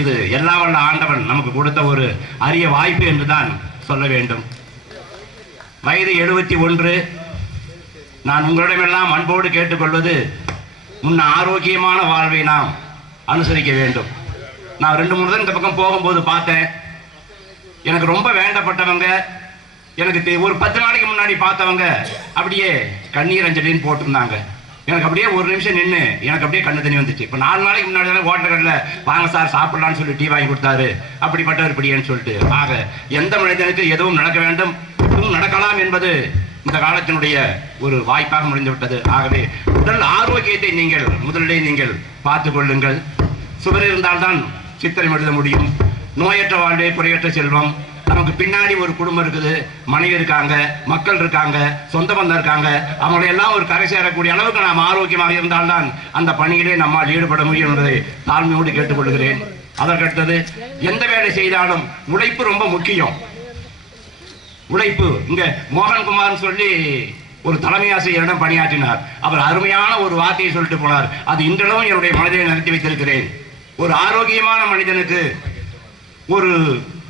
இது எல்லா வல்ல ஆண்டவன் நமக்கு கொடுத்த ஒரு அரிய வாய்ப்பு என்று தான் சொல்ல வேண்டும். வயது 71. நான் உங்களிடமெல்லாம் அன்போடு கேட்டுக்கொள்வது, முன்ன ஆரோக்கியமான வாழ்வை நாம் அனுசரிக்க வேண்டும். நான் 2-3 தடவை இந்த பக்கம் போகும்போது பார்த்தேன், எனக்கு ரொம்ப வேண்டப்பட்டவங்க, எனக்கு ஒரு 10 நாளைக்கு முன்னாடி பார்த்தவங்க அப்படியே கண்ணீர் அஞ்சலின்னு போட்டிருந்தாங்க. எனக்கு அப்படியே ஒரு நிமிஷம் நின்று எனக்கு அப்படியே கண்ணு தண்ணி வந்துச்சு. இப்போ 4 நாளைக்கு முன்னாடி ஹோட்டல்களில் வாங்க சார் சாப்பிடலான்னு சொல்லி டீ வாங்கி கொடுத்தாரு, அப்படிப்பட்டவர் இப்படியேன்னு சொல்லிட்டு. ஆக எந்த மனிதனுக்கு எதுவும் நடக்க வேண்டும், எதுவும் நடக்கலாம் என்பது இந்த காலத்தினுடைய ஒரு வாய்ப்பாக முடிந்துவிட்டது. ஆகவே உடல் ஆரோக்கியத்தை நீங்கள் முதலிலே நீங்கள் பார்த்து கொள்ளுங்கள். சுவர் இருந்தால்தான் சித்திரம் எழுத முடியும். நோயற்ற வாழ்வே குறையற்ற செல்வம். நமக்கு பின்னாடி ஒரு குடும்பம் இருக்குது, மனைவி இருக்காங்க, மக்கள் இருக்காங்க, சொந்த பந்தம் இருக்காங்க, அவங்களை எல்லாம் ஒரு கரை சேரக்கூடிய அளவுக்கு நாம் ஆரோக்கியமாக இருந்தால்தான் அந்த பணியிலே நம்மால் ஈடுபட முடியும் என்பதை தாழ்மையோடு கேட்டுக்கொள்கிறேன். அதற்கடுத்தது, எந்த வேலை செய்தாலும் உழைப்பு ரொம்ப முக்கியம். உழைப்பு. இங்க மோகன்குமார்னு சொல்லி ஒரு தலைமை ஆசிரியரிடம் பணியாற்றினார். அவர் அருமையான ஒரு வார்த்தையை சொல்லிட்டு போனார். அது இன்றளவும் என்னுடைய மனதில் நிறுத்தி வைத்திருக்கிறேன். ஒரு ஆரோக்கியமான மனிதனுக்கு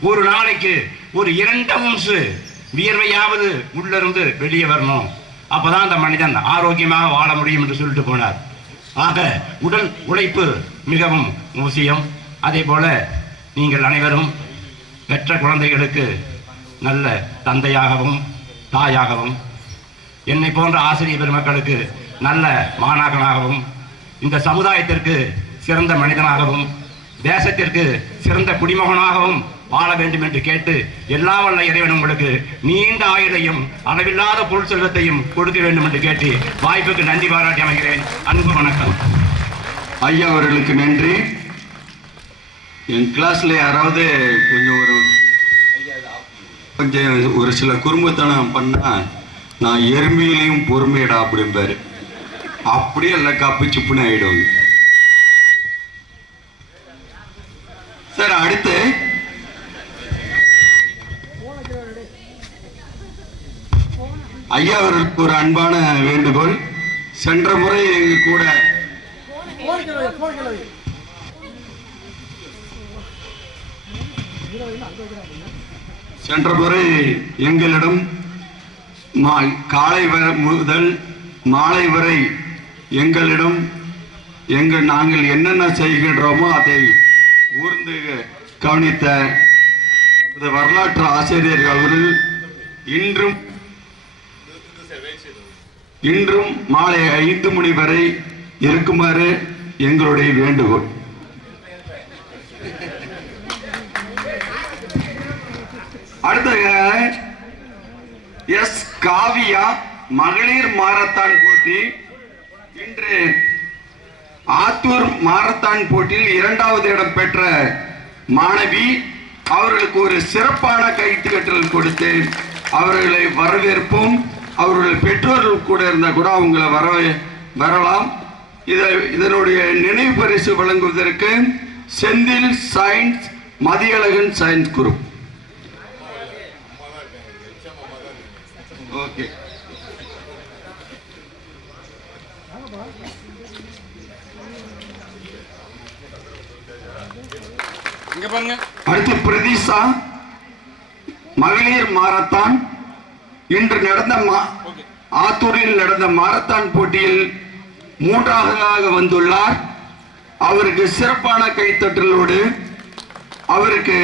ஒரு நாளைக்கு ஒரு 2 ounce வியர்வையாவது உள்ளிருந்து வெளியே வரணும், அப்பதான் அந்த மனிதன் ஆரோக்கியமாக வாழ முடியும் என்று சொல்லிட்டு போனார். ஆக உடல் உழைப்பு மிகவும் அவசியம். அதே போல நீங்கள் அனைவரும் பெற்ற குழந்தைகளுக்கு நல்ல தந்தையாகவும் தாயாகவும், என்னை போன்ற ஆசிரியர் பெருமக்களுக்கு நல்ல மாணாக்கனாகவும், இந்த சமுதாயத்திற்கு சிறந்த மனிதனாகவும், தேசத்திற்கு சிறந்த குடிமகனாகவும் வாழ வேண்டும் என்று கேட்டு, எல்லா வல்ல இறைவன் உங்களுக்கு நீண்ட ஆயுளையும் அளவில்லாத பொருள் செல்வத்தையும் கொடுக்க வேண்டும் என்று கேட்டு வாய்ப்புக்கு நன்றி பாராட்டி அமைகிறேன். அன்பு வணக்கம். ஐயா அவர்களுக்கு நன்றி. என் கிளாஸ்ல யாராவது கொஞ்சம் ஒரு சில குறும்புத்தனம் பண்ணா, நான் எறும்பியிலையும் பொறுமையடா அப்படிம்பாரு. அப்படியே எல்லாம் காப்பி சிப்புன்னு ஆயிடும். சார், அடுத்து ஐயா அவர்களுக்கு ஒரு அன்பான வேண்டுகோள். சென்ற முறை எங்க கூட எங்களிடம் காலை முதல் மாலை வரை எங்களிடம் நாங்கள் என்னென்ன செய்கின்றோமோ அதை ஊர்ந்து கவனித்த இந்த வரலாற்று ஆசிரியர் அவர்கள் இன்றும் மாலை 5 மணி வரை இருக்குமாறு எங்களுடைய வேண்டுகோள். அடுத்த எஸ் காவியா மகளிர் மாரத்தான் போட்டி. இன்று ஆத்தூர் மாரத்தான் போட்டியில் 2வது இடம் பெற்ற மாணவி அவர்களுக்கு ஒரு சிறப்பான கைத்துக்கட்டல் கொடுத்து அவர்களை வரவேற்போம். அவர்கள் பெற்றோர்கள் கூட இருந்தால் கூட அவங்களை வரலாம். இதனுடைய நினைவு பரிசு வழங்குவதற்கு Senthil science Mathiyazhagan science group. Okay, இங்க பாருங்க. அடுத்து பிரதீஷா மகளிர் மாரத்தான். இன்று நடந்த ஆத்தூரில் நடந்த மாரத்தான் போட்டியில் 3ஆவதாக வந்துள்ளார். அவருக்கு சிறப்பான கைத்தட்டலோடு அவருக்கு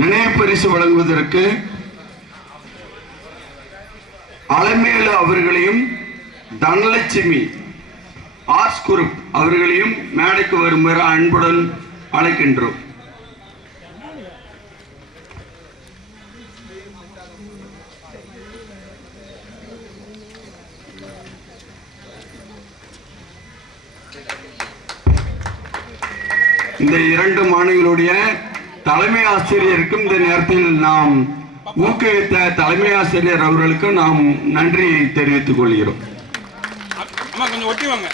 நினைவு பரிசு வழங்குவதற்கு அலமேலு அவர்களையும் தனலட்சுமி ஆர்ட்ஸ் குரூப் அவர்களையும் மேடைக்கு வருமாறு அன்புடன் அழைக்கின்றோம். இந்த 2 மாணவிகளுடைய தலைமை ஆசிரியருக்கும் இந்த நேரத்தில் நாம் ஊக்குவித்த தலைமை ஆசிரியர் அவர்களுக்கு நாம் நன்றி தெரிவித்துக் கொள்கிறோம். அம்மா கொஞ்சம் ஒட்டி வாங்க,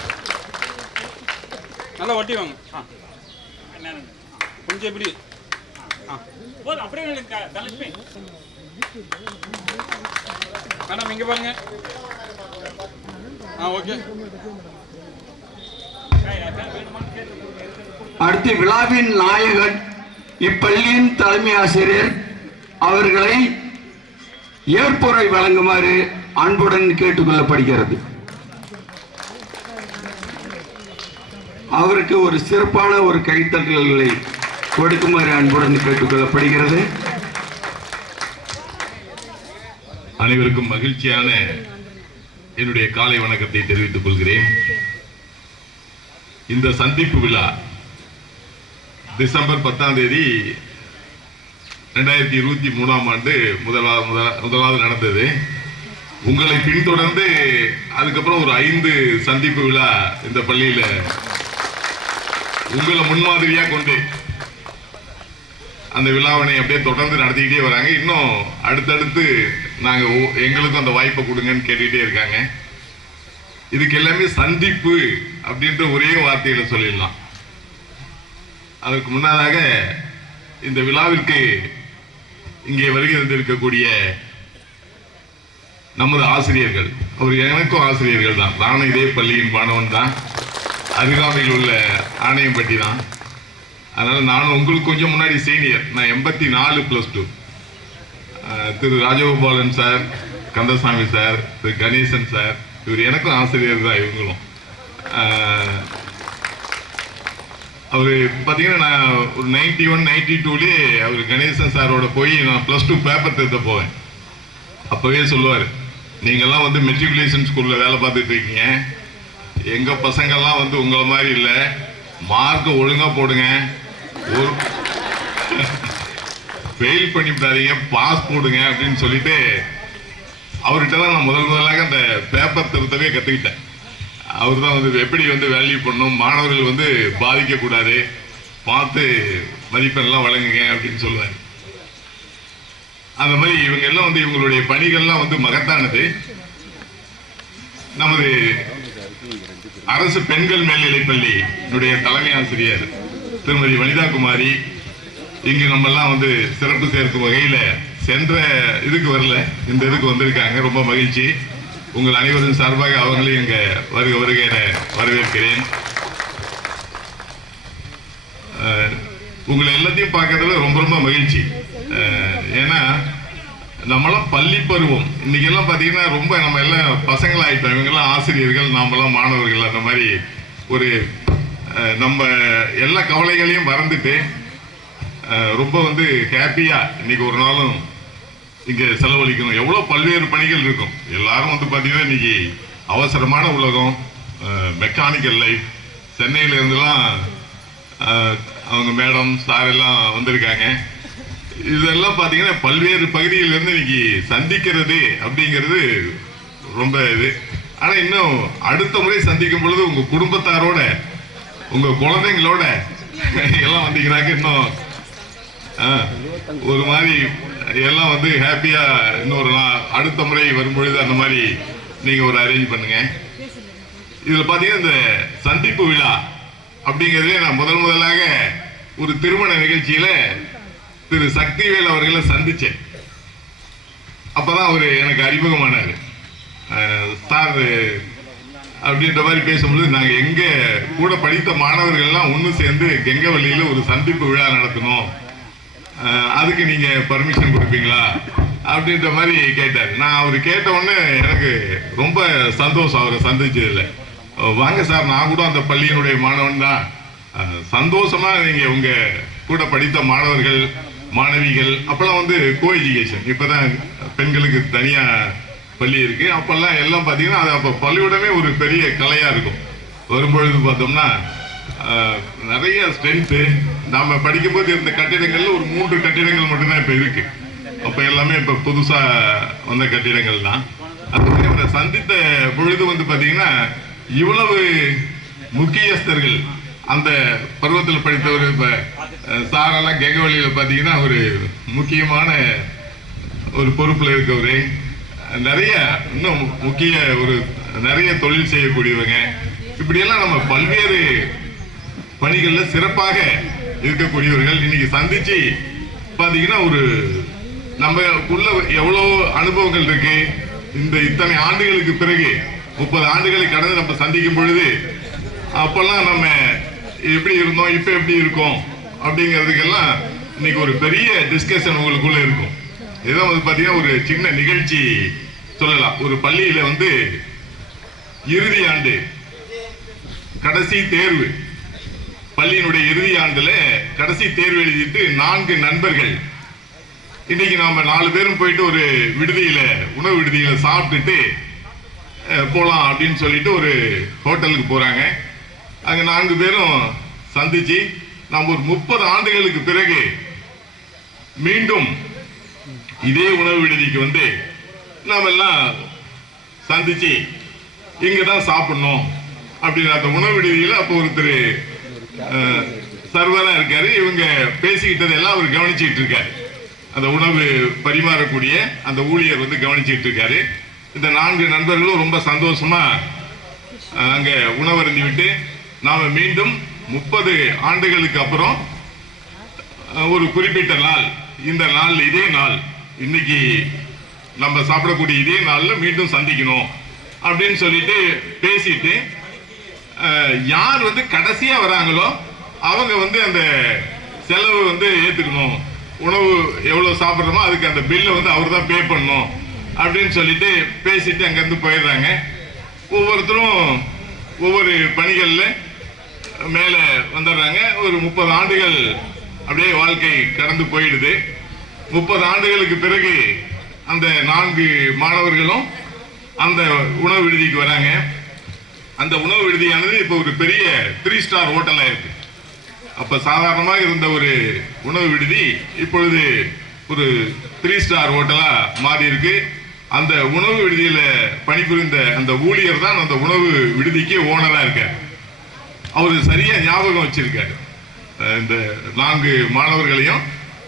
நல்லா ஒட்டி வாங்க. கொஞ்சம் எப்படி மேடம் இங்க பாருங்க. ஓகே. அடுத்து விழாவின் நாயகன் இப்பள்ளியின் தலைமை ஆசிரியர் அவர்களை ஏற்புரை வழங்குமாறு அன்புடன் கேட்டுக்கொள்ளப்படுகிறது. அவருக்கு ஒரு சிறப்பான ஒரு கைத்தட்டல்களை கொடுக்குமாறு அன்புடன் கேட்டுக்கொள்ளப்படுகிறது. அனைவருக்கும் மகிழ்ச்சியான என்னுடைய காலை வணக்கத்தை தெரிவித்துக் கொள்கிறேன். இந்த சந்திப்பு விழா டிசம்பர் 10ஆம் தேதி 2023ஆம் ஆண்டு முதலாவது நடந்தது. உங்களை பின்தொடர்ந்து அதுக்கப்புறம் ஒரு 5 சந்திப்பு விழா இந்த பள்ளியில உங்களை முன்மாதிரியா கொண்டு அந்த விழாவினை அப்படியே தொடர்ந்து நடத்திக்கிட்டே வராங்க. இன்னும் அடுத்தடுத்து நாங்க எங்களுக்கும் அந்த வாய்ப்பை கொடுங்கன்னு கேட்டுக்கிட்டே இருக்காங்க. இதுக்கு எல்லாமே சந்திப்பு அப்படின்ற ஒரே வார்த்தையில சொல்லிடலாம். அதற்கு முன்னதாக இந்த விழாவிற்கு இங்கே வருகை தந்திருக்கக்கூடிய நமது ஆசிரியர்கள், அவர் எனக்கும் ஆசிரியர்கள் தான். நானும் இதே பள்ளியின் மாணவன் தான், அருகாமையில் உள்ள ஆணையம்பட்டி தான். அதனால நானும் உங்களுக்கு கொஞ்சம் முன்னாடி சீனியர். நான் 84 +2. திரு ராஜகோபாலன் சார், கந்தசாமி சார், திரு கணேசன் சார், இவர் எனக்கும் ஆசிரியர் தான். இவங்களும் அவர் பார்த்தீங்கன்னா நான் ஒரு 91, 92லே அவர் கணேசன் சாரோட போய் நான் +2 பேப்பர் திருத்த போவேன். அப்போவே சொல்லுவார், நீங்கள்லாம் வந்து மெட்ரிகுலேஷன் ஸ்கூலில் வேலை பார்த்துட்டு இருக்கீங்க, எங்கள் பசங்கள்லாம் வந்து உங்களை மாதிரி இல்லை, மார்க்கை ஒழுங்காக போடுங்க, ஒரு ஃபெயில் பண்ணிவிட்டாதீங்க, பாஸ் போடுங்க அப்படின்னு சொல்லிட்டு அவர்கிட்ட தான் நான் முதலாக அந்த பேப்பர் திருத்தவே கற்றுக்கிட்டேன். அவர் தான் வந்து எப்படி வந்து வேல்யூ பண்ணணும், மாணவர்கள் வந்து பாதிக்கக்கூடாது, பார்த்து மதிப்பெண்லாம் வழங்குங்க அப்படின்னு சொல்லுவார். அந்த மாதிரி இவங்க எல்லாம் வந்து இவங்களுடைய பணிகள்லாம் வந்து மகத்தானது. நமது அரசு பெண்கள் மேல்நிலைப்பள்ளி தலைமை ஆசிரியர் திருமதி வனிதா குமாரி இங்கு நம்ம எல்லாம் வந்து சிறப்பு சேர்க்கும் வகையில் சென்ற இதுக்கு வரல, இந்த இதுக்கு வந்திருக்காங்க. ரொம்ப மகிழ்ச்சி. உங்கள் அனைவரும் சார்பாக அவர்களையும் இங்க வருகை வரவேற்கிறேன். உங்களை எல்லாத்தையும் பார்க்கறதுல ரொம்ப ரொம்ப மகிழ்ச்சி. ஏன்னா நம்மளாம் பள்ளி பருவம், இன்னைக்கெல்லாம் பார்த்தீங்கன்னா ரொம்ப நம்ம எல்லாம் பசங்களாயிட்டோம். இவங்கெல்லாம் ஆசிரியர்கள், நாமெல்லாம் மாணவர்கள். அந்த மாதிரி ஒரு நம்ம எல்லா கவலைகளையும் மறந்துட்டு ரொம்ப வந்து ஹாப்பியாக இன்னைக்கு ஒரு நாளும் இங்கே செலவழிக்கணும். எவ்வளோ பல்வேறு பணிகள் இருக்கும். எல்லாரும் வந்து பார்த்தீங்கன்னா இன்னைக்கு அவசரமான உலகம், மெக்கானிக்கல் லைஃப். சென்னையில இருந்துலாம் அவங்க மேடம் சார் எல்லாம் வந்திருக்காங்க. இதெல்லாம் பார்த்தீங்கன்னா பல்வேறு பகுதியிலிருந்து இன்னைக்கு சந்திக்கிறது அப்படிங்கிறது ரொம்ப இது. ஆனால் இன்னும் அடுத்த முறை சந்திக்கும் பொழுது உங்கள் குடும்பத்தாரோட உங்கள் குழந்தைங்களோட எல்லாம் வந்தீங்கன்னாக்க இன்னும் ஒரு மாதிரி எல்லாம் வந்து ஹாப்பியாக இன்னொரு அடுத்த முறை வரும்பொழுது அந்த மாதிரி நீங்கள் ஒரு அரேஞ்ச் பண்ணுங்க. இதில் பார்த்தீங்கன்னா இந்த சந்திப்பு விழா அப்படிங்கிறதே நான் முதலாக ஒரு திருமண நிகழ்ச்சியில திரு சக்திவேல் அவர்களை சந்திச்சேன். அப்பதான் அவரு எனக்கு அறிமுகமானாரு. சார் அப்படின்ற மாதிரி பேசும்போது நாங்கள் எங்க கூட படித்த மாணவர்கள்லாம் ஒன்று சேர்ந்து கெங்கவள்ளியில் ஒரு சந்திப்பு விழா நடத்தணும், அதுக்கு நீங்க பர்மிஷன் கொடுப்பீங்களா அப்படின்ற மாதிரி கேட்டார். நான் அவர் கேட்ட உடனே எனக்கு ரொம்ப சந்தோஷம் அவரை சந்திச்சதில்லை. வாங்க சார், நான் கூட அந்த பள்ளியினுடைய மாணவன் தான், சந்தோஷமா நீங்க உங்க கூட படித்த மாணவர்கள் மாணவிகள், அப்பெல்லாம் வந்து கோ எஜுகேஷன், இப்பதான் பெண்களுக்கு தனியா பள்ளி இருக்கு. அப்பெல்லாம் எல்லாம் பார்த்தீங்கன்னா அது அப்போ பள்ளியோடமே ஒரு பெரிய கலையா இருக்கும். வரும்பொழுது பார்த்தோம்னா நிறைய ஸ்ட்ரென்த்து. நாம படிக்கும்போது இருந்த கட்டிடங்கள்ல ஒரு 3 கட்டிடங்கள் மட்டும்தான் இப்போ இருக்கு. அப்போ எல்லாமே இப்போ புதுசா வந்த கட்டிடங்கள் தான். அந்த சந்தித்த பொழுது வந்து பார்த்தீங்கன்னா இவ்வளவு முக்கியஸ்தர்கள் அந்த பருவத்தில் படித்தவர். இப்ப சாரெல்லாம் கெங்கவள்ளியில பாத்தீங்கன்னா ஒரு முக்கியமான ஒரு பொறுப்புல இருக்கவரு, நிறைய இன்னும் முக்கிய ஒரு நிறைய தொழில் செய்யக்கூடியவங்க. இப்படியெல்லாம் நம்ம பல்வேறு பணிகள்ல சிறப்பாக இருக்கக்கூடியவர்கள் இன்னைக்கு சந்திச்சு பாத்தீங்கன்னா ஒரு நமக்குள்ள எவ்வளவு அனுபவங்கள் இருக்கு. இந்த இத்தனை ஆண்டுகளுக்கு பிறகு 30 ஆண்டுகளை கடந்து நம்ம சந்திக்கும் பொழுது அப்பெல்லாம் நம்ம எப்படி இருந்தோம், இப்ப எப்படி இருக்கோம் அப்படிங்கிறதுக்கெல்லாம் இன்னைக்கு ஒரு பெரிய டிஸ்கஷன் உங்களுக்குள்ள இருக்கும். ஏதோ வந்து பாத்தீங்கன்னா ஒரு சின்ன நிகழ்ச்சி சொல்லலாம். ஒரு பள்ளியில வந்து இறுதி ஆண்டு கடைசி தேர்வு, பள்ளியினுடைய இறுதி ஆண்டுல கடைசி தேர்வு எழுதிட்டு 4 நண்பர்கள் இன்னைக்கு நாம 4 பேரும் போயிட்டு ஒரு விடுதியில, உணவு விடுதியில சாப்பிட்டுட்டு போலாம் அப்படின்னு சொல்லிட்டு ஒரு ஹோட்டலுக்கு போறாங்க. அங்க 4 பேரும் சந்திச்சு நாம் ஒரு 30 ஆண்டுகளுக்கு பிறகு மீண்டும் இதே உணவு விடுதிக்கு வந்து நாம எல்லாம் சந்திச்சு இங்கதான் சாப்பிடணும் அப்படின்னு அந்த உணவு விடுதியில அப்போ ஒருத்தர் சர்வரா இருக்காரு. இவங்க பேசிக்கிட்டது எல்லாம் அவர் கவனிச்சுட்டு இருக்காரு. அந்த உணவு பரிமாறக்கூடிய அந்த ஊழியர் வந்து கவனிச்சுட்டு இருக்காரு. இந்த 4 நண்பர்களும் ரொம்ப சந்தோஷமா அங்க உணவருந்தி விட்டு நாம மீண்டும் 30 ஆண்டுகளுக்கு அப்புறம் ஒரு குறிப்பிட்ட நாள், இந்த நாள் இதே நாள், இன்னைக்கு நம்ம சாப்பிடக்கூடிய இதே நாள்ல மீண்டும் சந்திக்கணும் அப்படின்னு சொல்லிட்டு பேசிட்டு யார் வந்து கடைசியா வராங்களோ அவங்க வந்து அந்த செலவு வந்து ஏத்துக்கணும். உணவு எவ்வளவு சாப்பிட்றோமோ அதுக்கு அந்த பில்லை வந்து அவர் தான் பே பண்ணணும் அப்படின்னு சொல்லிட்டு பேசிட்டு அங்கிருந்து போயிடுறாங்க. ஒவ்வொருத்தரும் ஒவ்வொரு பணிகள்ல மேல வந்துடுறாங்க. ஒரு 30 ஆண்டுகள் அப்படியே வாழ்க்கை கடந்து போயிடுது. 30 ஆண்டுகளுக்கு பிறகு அந்த 4 மாணவர்களும் அந்த உணவு விடுதிக்கு வராங்க. அந்த உணவு விடுதியானது இப்போ ஒரு பெரிய 3 ஸ்டார் ஹோட்டலா இருக்கு. அப்ப சாதாரணமாக இருந்த ஒரு உணவு விடுதி இப்பொழுது ஒரு 3 ஸ்டார் ஹோட்டலா மாறி இருக்கு. அந்த உணவு விடுதியில பணிபுரிந்த அந்த ஊழியர் தான் அந்த உணவு விடுதிக்கு ஓனரா இருக்கார். அவரு சரியா ஞாபகம் வச்சிருக்காரு. இந்த 4 மாணவர்களையும்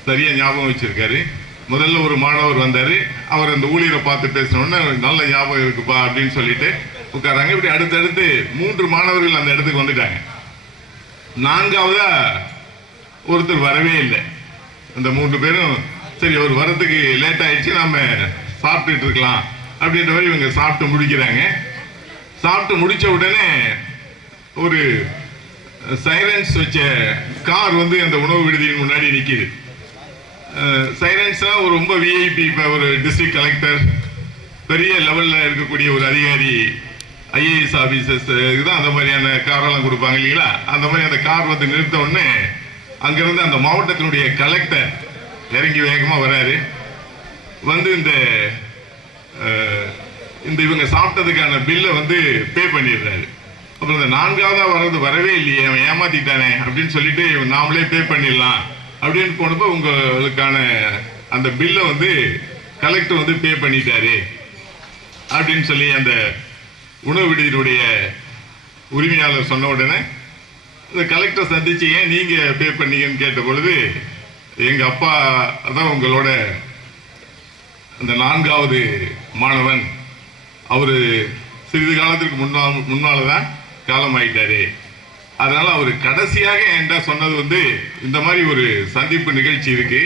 சரியா ஞாபகம் வச்சிருக்காரு. முதல்ல ஒரு மாணவர் வந்தாரு. அவர் அந்த ஊழியரை பார்த்து பேசினோன்னு நல்ல ஞாபகம் இருக்குப்பா அப்படின்னு சொல்லிட்டு உட்காராங்க. இப்படி அடுத்தடுத்து 3 மாணவர்கள் அந்த இடத்துக்கு வந்துட்டாங்க. 4ஆவதா ஒருத்தர் வரவே இல்லை. அந்த 3 பேரும் சரி ஒரு வரத்துக்கு லேட் ஆயிடுச்சு, நாம சாப்பிட்டுட்டு இருக்கலாம் அப்படின்ற மாதிரி இவங்க சாப்பிட்டு முடிக்கிறாங்க. சாப்பிட்டு முடிச்ச உடனே ஒரு சைலன்ஸ் வச்ச கார் வந்து அந்த உணவு விடுதியின் முன்னாடி நிக்குது. சைலன்ஸ்லாம் ஒரு ரொம்ப விஐபி. இப்போ ஒரு டிஸ்ட்ரிக்ட் கலெக்டர், பெரிய லெவலில் இருக்கக்கூடிய ஒரு அதிகாரி, ஐஏஎஸ் ஆஃபீஸர்ஸ் இதுதான் அந்த மாதிரியான காரெல்லாம் கொடுப்பாங்க இல்லைங்களா? அந்த மாதிரி அந்த கார் வந்து நிறுத்த உடனே அங்கேருந்து அந்த மாவட்டத்தினுடைய கலெக்டர் இறங்கி வேகமாக வராரு. வந்து இந்த இவங்க சாப்பிட்டதுக்கான பில்லை வந்து பே பண்ணிடுறாரு. அப்புறம் இந்த 4ஆவதா வர்றது வரவே இல்லையே, அவன் ஏமாத்திட்டானே அப்படின்னு சொல்லிட்டு நாமளே பே பண்ணிடலாம் அப்படின்னு போனப்போ உங்களுக்கான அந்த பில்லை வந்து கலெக்டர் வந்து பே பண்ணிட்டாரு அப்படின்னு சொல்லி அந்த உணவு விடுதியினுடைய உரிமையாளர் சொன்ன உடனே இந்த கலெக்டர் சந்திச்சு ஏன் நீங்க பே பண்ணீங்கன்னு கேட்ட பொழுது, எங்க அப்பா அதான் உங்களோட அந்த 4வது மாணவன், அவரு சிறிது காலத்திற்கு முன்னால்தான் காலமாயிட்டாரு. அதனால அவர் கடைசியாக என்கிட்ட சொன்னது வந்து இந்த மாதிரி ஒரு சந்திப்பு நிகழ்ச்சி இருக்கு,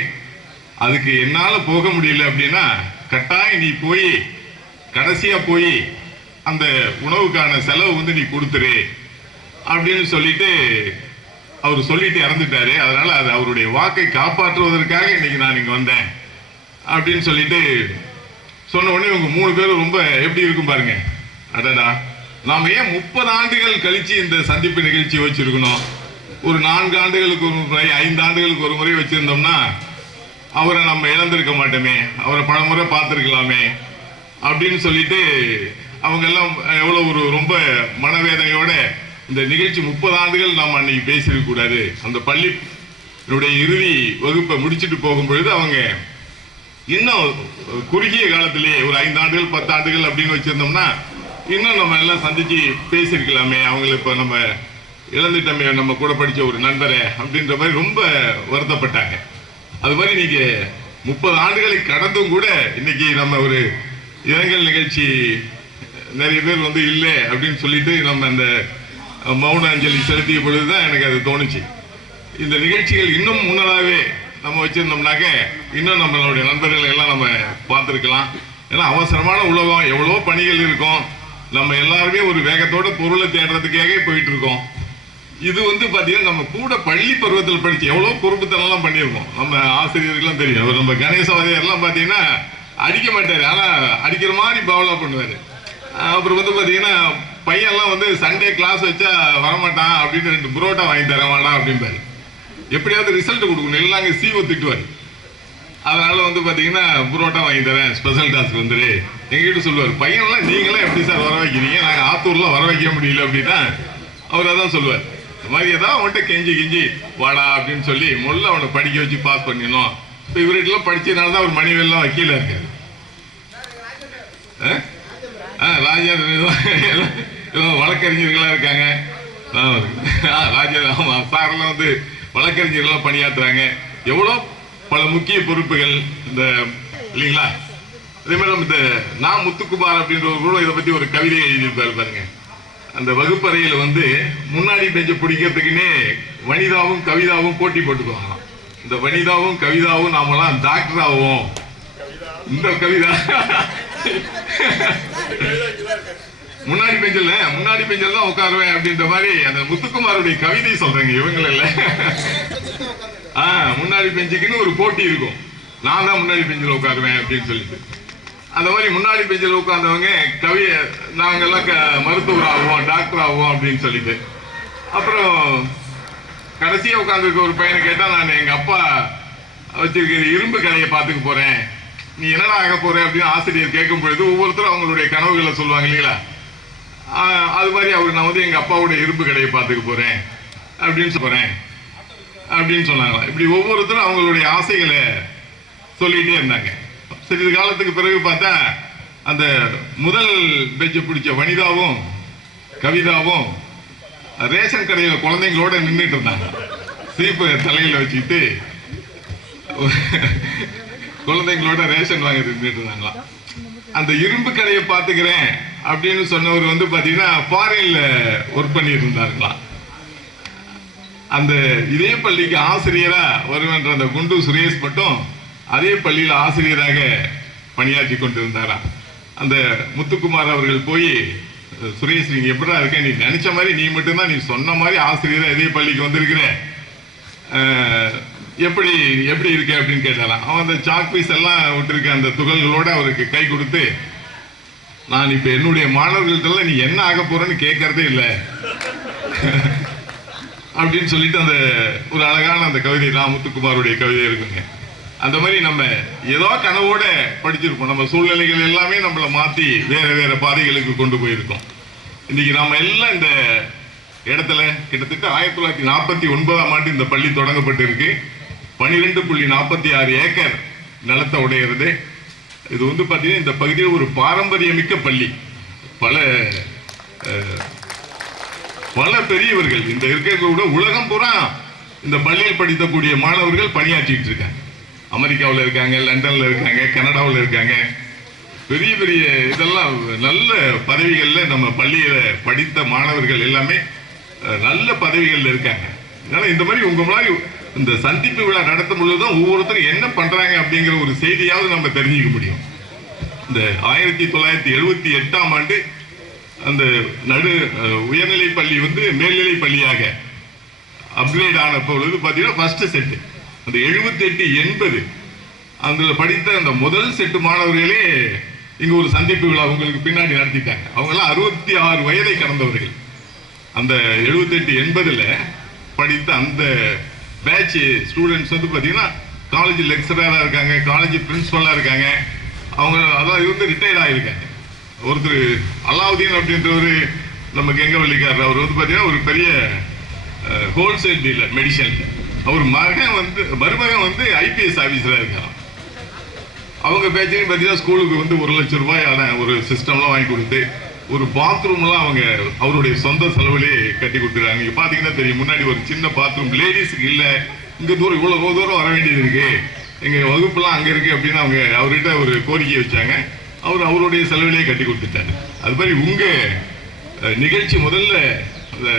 அதுக்கு என்னால போக முடியல அப்படின்னா கட்டாயம் நீ போய் கடைசியா போய் அந்த உணவுக்கான செலவு வந்து நீ கொடுத்துரு அப்படின்னு சொல்லிட்டு அவர் சொல்லிட்டு இறந்துட்டாரு. அதனால அது அவருடைய வாக்கை காப்பாற்றுவதற்காக இன்னைக்கு நான் இங்க வந்தேன் அப்படின்னு சொல்லிட்டு சொன்ன உடனே இவங்க 3 பேரும் ரொம்ப எப்படி இருக்கும் பாருங்க. அடடா, நாம ஏன் 30 ஆண்டுகள் கழிச்சு இந்த சந்திப்பு நிகழ்ச்சி வச்சிருக்கணும்? ஒரு 4 ஆண்டுகளுக்கு ஒரு முறை, 5 ஆண்டுகளுக்கு ஒரு முறை வச்சிருந்தோம்னா அவரை நம்ம இழந்திருக்க மாட்டோமே, அவரை பல முறை பார்த்துருக்கலாமே அப்படின்னு சொல்லிட்டு அவங்க எல்லாம் எவ்வளவு ஒரு ரொம்ப மனவேதனையோட இந்த நிகழ்ச்சி 30 ஆண்டுகள் நாம் அன்னைக்கு பேசியிருக்க கூடாது. அந்த பள்ளியினுடைய இறுதி வகுப்பை முடிச்சுட்டு போகும்பொழுது அவங்க இன்னும் குறுகிய காலத்திலேயே ஒரு 5 ஆண்டுகள் 10 ஆண்டுகள் அப்படின்னு வச்சிருந்தோம்னா இன்னும் நம்ம எல்லாம் சந்திச்சு பேசியிருக்கலாமே, அவங்களை இப்போ நம்ம இழந்துட்டோமே நம்ம கூட படித்த ஒரு நண்பரை அப்படின்ற மாதிரி ரொம்ப வருத்தப்பட்டாங்க. அது மாதிரி நீங்க 30 ஆண்டுகளை கடந்தும் கூட இன்னைக்கு நம்ம ஒரு இரங்கல் நிகழ்ச்சி நிறைய பேர் வந்து இல்லை அப்படின்னு சொல்லிட்டு நம்ம அந்த மௌன அஞ்சலி செலுத்திய பொழுதுதான் எனக்கு அது தோணுச்சு. இந்த நிகழ்ச்சிகள் இன்னும் முன்னதாகவே நம்ம வச்சிருந்தோம்னாக்க இன்னும் நம்மளுடைய நண்பர்கள் எல்லாம் நம்ம பார்த்துருக்கலாம். ஏன்னா அவசரமான உலகம், எவ்வளவோ பணிகள் இருக்கும், நம்ம எல்லாருமே ஒரு வேகத்தோட பொருளை தேடுறதுக்காக போயிட்டு இருக்கோம். இது வந்து பாத்தீங்கன்னா நம்ம கூட பள்ளி பருவத்தில் படிச்சு எவ்வளவு பொறுப்புத்தனம்லாம் பண்ணியிருக்கோம். நம்ம ஆசிரியர்கள்லாம் தெரியும். அவர் நம்ம கணேசவாதியார்லாம் பாத்தீங்கன்னா அடிக்க மாட்டாரு, ஆனா அடிக்கிற மாதிரி பவலா பண்ணுவாரு. அப்புறம் வந்து பாத்தீங்கன்னா பையன்லாம் வந்து சண்டே கிளாஸ் வச்சா வரமாட்டான் அப்படின்னு 2 புரோட்டா வாங்கி தரவாடா அப்படின்பாரு. எப்படியாவது ரிசல்ட் கொடுக்கணும், இல்லைங்க சீவோ திட்டுவாரு. அதனால வந்து பாத்தீங்கன்னா புரோட்டா வாங்கி தரேன், ஸ்பெஷல் கிளாஸ்க்கு வந்துரு எங்ககிட்ட சொல்லுவார். பையன்லாம் நீங்களாம் எப்படி சார் வர வைக்கிறீங்க, நாங்கள் ஆத்தூர்லாம் வர வைக்க முடியல அப்படின்னா அவர் அதான் சொல்லுவார். இந்த மாதிரி ஏதாவது அவன்கிட்ட கெஞ்சி வாடா அப்படின்னு சொல்லி முதல்ல அவனை படிக்க வச்சு பாஸ் பண்ணிடணும். இப்போ இவர்கிட்டலாம் படிச்சதுனால தான் அவர் மணிவெல்லாம் வக்கீல இருக்காரு. ராஜா வழக்கறிஞர்களாக இருக்காங்க. ராஜா சாரெல்லாம் வந்து வழக்கறிஞர்களாக பணியாற்றுறாங்க. எவ்வளோ பல முக்கிய பொறுப்புகள் இந்த இல்லைங்களா? அதே மாதிரி நம்ம இந்த நான் முத்துக்குமார் அப்படின்றவர் கூட இதை பற்றி ஒரு கவிதை எழுதியிருப்பாரு பாருங்க. அந்த வகுப்பறையில் வந்து முன்னாடி பெஞ்ச பிடிக்கிறதுக்குன்னே வனிதாவும் கவிதாவும் போட்டி போட்டுக்குவாங்களாம். இந்த வனிதாவும் கவிதாவும் நாமெல்லாம் டாக்டர் ஆகும், இந்த கவிதா முன்னாடி பெஞ்சல் தான் உட்காருவேன் அப்படின்ற மாதிரி அந்த முத்துக்குமாருடைய கவிதை சொல்றேங்க. இவங்கள இல்ல, முன்னாடி பெஞ்சுக்குன்னு ஒரு போட்டி இருக்கும். நான் தான் முன்னாடி பெஞ்சில் உட்காருவேன் அப்படின்னு சொல்லிட்டு அந்த மாதிரி முன்னாடி பெஞ்சில் உட்கார்ந்தவங்க நாங்கெல்லாம் மருத்துவர் ஆகுவோம், டாக்டர் ஆகுவோம் அப்படின்னு சொல்லிட்டு. அப்புறம் கடைசியா உட்கார்ந்துருக்க ஒரு பையனை கேட்டா, நான் எங்க அப்பா வச்சிருக்கிற இரும்பு கடையை பார்த்துக்க போறேன், நீ என்னடா ஆக போற அப்படின்னு ஆசிரியர் கேட்கும் பொழுது ஒவ்வொருத்தரும் அவங்களுடைய கனவுகளை சொல்லுவாங்க இல்லைங்களா? அது மாதிரி அவர் நான் வந்து எங்க அப்பாவுடைய இரும்பு கடையை பார்த்துக்க போறேன் அப்படின்னு சொன்னாங்களா. இப்படி ஒவ்வொருத்தரும் அவங்களுடைய ஆசைகளை சொல்லிட்டே இருந்தாங்க. சிறிது காலத்துக்கு பிறகு பார்த்தா அந்த முதல் பெஞ்சை பிடிச்ச வனிதாவும் கவிதாவும் ரேஷன் கடையில் குழந்தைங்களோட நின்றுட்டு இருந்தாங்க. சீப்பு தலையில வச்சுக்கிட்டு குழந்தைங்களோட ரேஷன் வாங்கி நின்றுட்டு இருந்தாங்களா. அந்த இரும்பு கடையை பார்த்துக்கிறேன் அப்படின்னு சொன்னவர் வந்து பாத்தீங்கன்னா ஃபாரின்ல ஒர்க் பண்ணிட்டு இருந்தாருங்களா. அந்த இதே பள்ளிக்கு ஆசிரியரா வருவென்ற அந்த குண்டு சுரேஷ் மட்டும் அதே பள்ளியில் ஆசிரியராக பணியாற்றி கொண்டிருந்தாரா. அந்த முத்துக்குமார் அவர்கள் போய், சுரேஷ் நீங்க எப்படா இருக்க, நீ நினைச்ச மாதிரி நீ மட்டும்தான், நீ சொன்ன மாதிரி ஆசிரியரா இதே பள்ளிக்கு வந்திருக்கிற, எப்படி எப்படி இருக்கு அப்படின்னு கேட்டாராம். அவன் அந்த சாக் பீஸ் எல்லாம் விட்டுருக்க அந்த துகள்களோட அவருக்கு கை கொடுத்து, நான் இப்ப என்னுடைய மாணவர்கள்ட்ட நீ என்ன ஆக போறன்னு கேட்கறதே இல்லை அப்படின்னு சொல்லிட்டு அந்த ஒரு அழகான அந்த கவிதை தான் முத்துக்குமாருடைய கவிதை இருக்குங்க. அந்த மாதிரி நம்ம ஏதோ கனவோட படிச்சிருப்போம். நம்ம சூழ்நிலைகள் எல்லாமே நம்மளை மாத்தி வேற வேற பாதைகளுக்கு கொண்டு போயிருக்கோம். இன்னைக்கு நாம எல்லாம் இந்த இடத்துல கிட்டத்தட்ட 1949ஆம் ஆண்டு இந்த பள்ளி தொடங்கப்பட்டு இருக்கு. 12.46 ஏக்கர் நிலத்தை உடையிறது. இது வந்து பார்த்தீங்கன்னா இந்த பகுதியில் ஒரு பாரம்பரியமிக்க பள்ளி. பல பெரியவர்கள் இந்த இருக்கிற உலகம் பூரா இந்த பள்ளியில் படிக்கக்கூடிய மாணவர்கள் பணியாற்றிட்டு இருக்காங்க. அமெரிக்காவில் இருக்காங்க, லண்டன்ல இருக்காங்க, கனடாவில் இருக்காங்க. பெரிய பெரிய இதெல்லாம் நல்ல பதவிகளில் நம்ம பள்ளியில படித்த மாணவர்கள் எல்லாமே நல்ல பதவிகளில் இருக்காங்க. அதனால இந்த மாதிரி உங்க மாதிரி இந்த சந்திப்பு விழா நடத்தும் பொழுதுதான் ஒவ்வொருத்தரும் என்ன பண்றாங்க அப்படிங்கிற ஒரு செய்தியாவது நம்ம தெரிஞ்சுக்க முடியும். இந்த 1978ஆம் ஆண்டு அந்த உயர்நிலை பள்ளி வந்து மேல்நிலை பள்ளியாக அப்கிரேட் ஆன பொழுது பார்த்தீங்கன்னா ஃபர்ஸ்ட் செட்டு அந்த 78-80 அதுல படித்த அந்த முதல் செட்டு மாணவர்களே இங்க ஒரு சந்திப்பு விழா உங்களுக்கு பின்னாடி நடத்திட்டாங்க. அவங்க எல்லாம் 66 வயதை கடந்தவர்கள். அந்த 78-80ல படித்த அந்த பேட்ச் ஸ்டூடெண்ட்ஸ் வந்து பார்த்தீங்கன்னா காலேஜ் லெக்சரராக இருக்காங்க, காலேஜ் பிரின்சிபலாக இருக்காங்க. அவங்க அதான் இருந்து ரிட்டையர்ட் ஆகியிருக்காங்க. ஒருத்தர் அலாவுதீன் அப்படின்றவர் நம்ம கெங்கவல்லிக்காரர், அவர் வந்து பார்த்தீங்கன்னா ஒரு பெரிய ஹோல்சேல் டீலர் மெடிசன். அவர் மருமகன் வந்து ஐபிஎஸ் ஆஃபீஸராக இருக்காராம். அவங்க பேச்சுன்னு பார்த்தீங்கன்னா ஸ்கூலுக்கு வந்து 1 லட்சம் ரூபாயான ஒரு சிஸ்டம்லாம் வாங்கி கொடுத்து ஒரு பாத்ரூம்லாம் அவங்க அவருடைய சொந்த செலவுலே கட்டி கொடுத்துருக்காங்க. நீங்கள் பார்த்தீங்கன்னா தெரியும், முன்னாடி ஒரு சின்ன பாத்ரூம் லேடிஸுக்கு இல்லை, இங்கே தூரம் இவ்வளோ தூரம் வர வேண்டியது இருக்கு, எங்கள் வகுப்புலாம் அங்கே இருக்கு அப்படின்னு அவங்க அவர்கிட்ட ஒரு கோரிக்கை வச்சாங்க. அவருடைய செலவிலே கட்டி கொடுத்துட்டாரு. அது மாதிரி உங்க நிகழ்ச்சி முதல்ல அந்த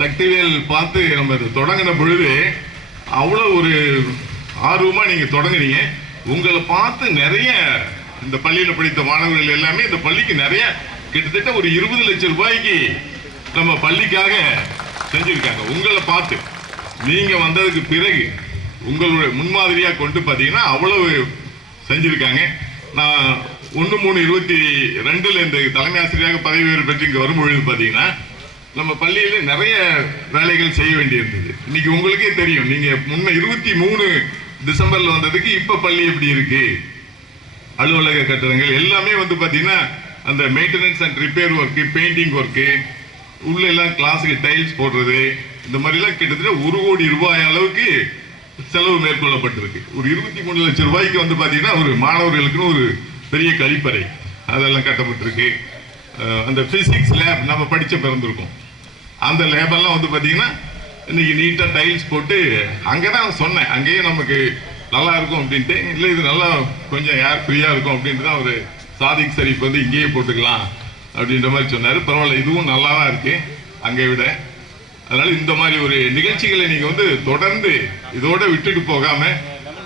சக்திவேல் பார்த்து நம்ம தொடங்கின பொழுது அவ்வளோ ஒரு ஆர்வமா நீங்க தொடங்குறீங்க. உங்களை பார்த்து நிறைய இந்த பள்ளியில் படித்த மாணவர்கள் எல்லாமே இந்த பள்ளிக்கு நிறைய கிட்டத்தட்ட ஒரு 20 லட்சம் ரூபாய்க்கு நம்ம பள்ளிக்காக செஞ்சிருக்காங்க. உங்களை பார்த்து நீங்க வந்ததுக்கு பிறகு உங்களுடைய முன்மாதிரியா கொண்டு பார்த்தீங்கன்னா அவ்வளவு செஞ்சிருக்காங்க. நான் 1/3/22 இந்த தலைமை ஆசிரியராக பதவி உயர்வு பெற்று இங்க வரும்பொழுது பார்த்தீங்கன்னா நம்ம பள்ளியில நிறைய வேலைகள் செய்ய வேண்டியிருந்தது. இன்னைக்கு உங்களுக்கே தெரியும், நீங்க முன்ன 23 டிசம்பர்ல வந்ததுக்கு இப்ப பள்ளி எப்படி இருக்கு. அலுவலக கட்டடங்கள் எல்லாமே வந்து பாத்தீங்கன்னா அந்த maintenance and repair work, painting work, உள்ள எல்லாம் கிளாஸுக்கு டைல்ஸ் போடுறது, இந்த மாதிரி எல்லாம் கிட்டத்தட்ட 1 கோடி ரூபாய் அளவுக்கு செலவு மேற்கொள்ளப்பட்டிருக்கு. ஒரு 23 லட்சம் ரூபாய்க்கு வந்து பாத்தீங்கன்னா ஒரு மாணவர்களுக்குன்னு ஒரு பெரிய கழிப்பறை அதெல்லாம் கட்டப்பட்டிருக்கு. அந்த பிசிக்ஸ் லேப் நம்ம படிச்ச பிறந்திருக்கோம், அந்த லேபெல்லாம் வந்து பாத்தீங்கன்னா இன்னைக்கு நீட்டா டைல்ஸ் போட்டு அங்கதான் சொன்னேன், அங்கேயே நமக்கு நல்லா இருக்கும் அப்படின்ட்டு. இல்லை இது நல்லா கொஞ்சம் ஏர் ஃப்ரீயா இருக்கும் அப்படின்ட்டு தான் ஒரு சாதிக் ஷரீஃப் வந்து இங்கேயே போட்டுக்கலாம் அப்படின்ற மாதிரி சொன்னாரு. பரவாயில்ல, இதுவும் நல்லா தான் இருக்கு அங்கே விட. அதனால இந்த மாதிரி ஒரு நிகழ்ச்சிகளை நீங்க வந்து தொடர்ந்து இதோட விட்டுட்டு போகாம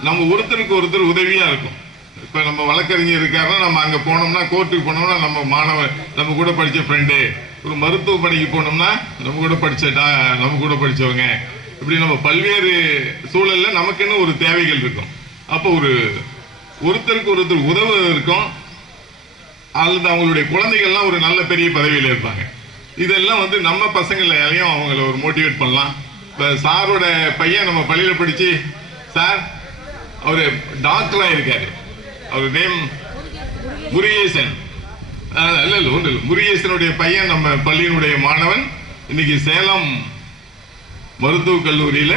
நம்ம ஒருத்தருக்கு ஒருத்தர் உதவியா இருக்கும். இப்ப நம்ம வழக்கறிஞர் இருக்காருன்னா நம்ம அங்க போனோம்னா, கோர்ட்டுக்கு போனோம்னா நம்ம மாணவன் நம்ம கூட படிச்ச ஃப்ரெண்டு, ஒரு மருத்துவ பணிக்கு போனோம்னா நம்ம கூட படிச்சவங்க, இப்படி நம்ம பல்வேறு சூழல்ல நமக்குன்னு ஒரு தேவைகள் இருக்கும். அப்போ ஒருத்தருக்கு ஒருத்தர் உதவுவதற்கும் அல்லது அவங்களுடைய குழந்தைகள்லாம் ஒரு நல்ல பெரிய பதவியில் இருப்பாங்க. இதெல்லாம் வந்து நம்ம பசங்களையும் அவங்கள ஒரு மோட்டிவேட் பண்ணலாம். இப்போ சாரோட பையன் நம்ம பள்ளியில் படிச்சு சார் அவரு டாக்டரா இருக்காரு. அவர் நேம் முருகேசன். முருகேசனுடைய பையன் நம்ம பள்ளியினுடைய மாணவன் இன்னைக்கு சேலம் மருத்துவக் கல்லூரியில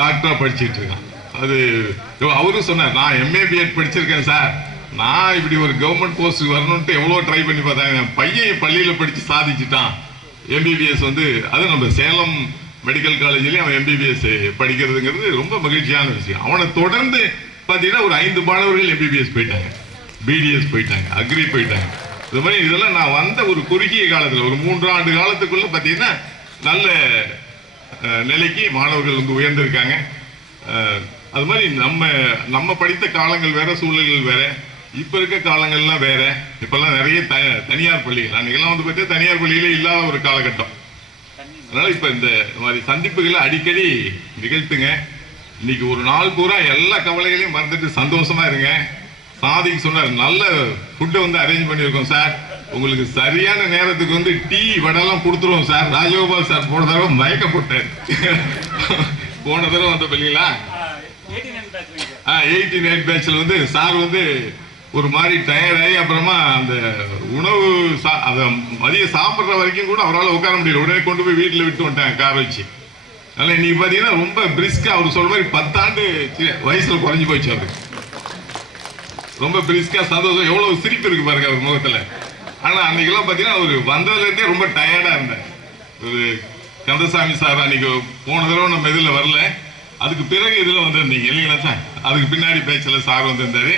டாக்டரா படிச்சுட்டு இருக்கான். அது அவரும் சொன்னார், நான் எம்ஏ பிஎட் படிச்சிருக்கேன் சார், நான் இப்படி ஒரு கவர்மெண்ட் போஸ்ட் வரணும்ட்டு எவ்வளவு ட்ரை பண்ணி பார்த்தாங்க, என் பையன் பள்ளியில படிச்சு சாதிச்சுட்டான். எம்பிபிஎஸ் வந்து அது நம்ம சேலம் மெடிக்கல் காலேஜ்லயும் அவன் எம்பிபிஎஸ் படிக்கிறதுங்கிறது ரொம்ப மகிழ்ச்சியான விஷயம். அவனை தொடர்ந்து பாத்தீங்கன்னா ஒரு 5 மாணவர்கள் எம்பிபிஎஸ் போயிட்டாங்க, பிடிஎஸ் போயிட்டாங்க, அக்ரி போயிட்டாங்க. இது மாதிரி இதெல்லாம் நான் வந்த ஒரு குறுகிய காலத்துல ஒரு 3 ஆண்டு காலத்துக்குள்ள பாத்தீங்கன்னா நல்ல நிலைக்கு மாணவர்கள் வந்து உயர்ந்திருக்காங்க. அது மாதிரி நம்ம படித்த காலங்கள் வேற, சூழல்கள் வேற, இப்ப இருக்க காலங்கள்லாம் வேற. இப்பெல்லாம் நிறைய தனியார் பள்ளிகள், அன்னைக்கெல்லாம் வந்து பார்த்தீங்கன்னா தனியார் பள்ளிகளே இல்லாத ஒரு காலகட்டம். அதனால இப்ப இந்த மாதிரி சந்திப்புகளை அடிக்கடி நிகழ்த்துங்க. இன்னைக்கு ஒரு நாள் பூரா எல்லா கவலைகளையும் மறந்துட்டு சந்தோஷமா இருங்க. சாதிக்கு சொன்னார், நல்ல ஃபுட்டை வந்து அரேஞ்ச் பண்ணியிருக்கோம் சார், உங்களுக்கு சரியான நேரத்துக்கு வந்து டீ வடெல்லாம் கொடுத்துருவோம் சார். ராஜகோபால் சார் போன தடவை மயக்க போட்டார். போன தடவை வந்த இல்லைங்களா 89 பேட்ச்ல வந்து சார் வந்து ஒரு மாதிரி டயர்டாகி அப்புறமா அந்த உணவு அதை மதியம் சாப்பிட்ற வரைக்கும் கூட அவரால் உட்கார முடியல. உடனே கொண்டு போய் வீட்டில் விட்டு வந்துட்டாங்க கார் வச்சு. அதனால இன்னைக்கு பார்த்தீங்கன்னா ரொம்ப பிரிஸ்கா, அவர் சொல்ற மாதிரி 10 ஆண்டு வயசுல குறைஞ்சி போச்சு. அவரு ரொம்ப பிரிஸ்கா, சந்தோஷம், எவ்வளவு சிரிப்பு இருக்கு பாருங்க அவர் முகத்துல. ஆனா அன்னைக்கெல்லாம் பார்த்தீங்கன்னா அவர் வந்ததுல இருந்தே ரொம்ப டயர்டா இருந்தார். ஒரு கந்தசாமி சார் அன்னைக்கு போன தடவை நம்ம இதில் வரல, அதுக்கு பிறகு இதில் வந்திருந்தீங்க இல்லைங்களா சார்? அதுக்கு பின்னாடி பேச்சில் சார் வந்திருந்தாரு.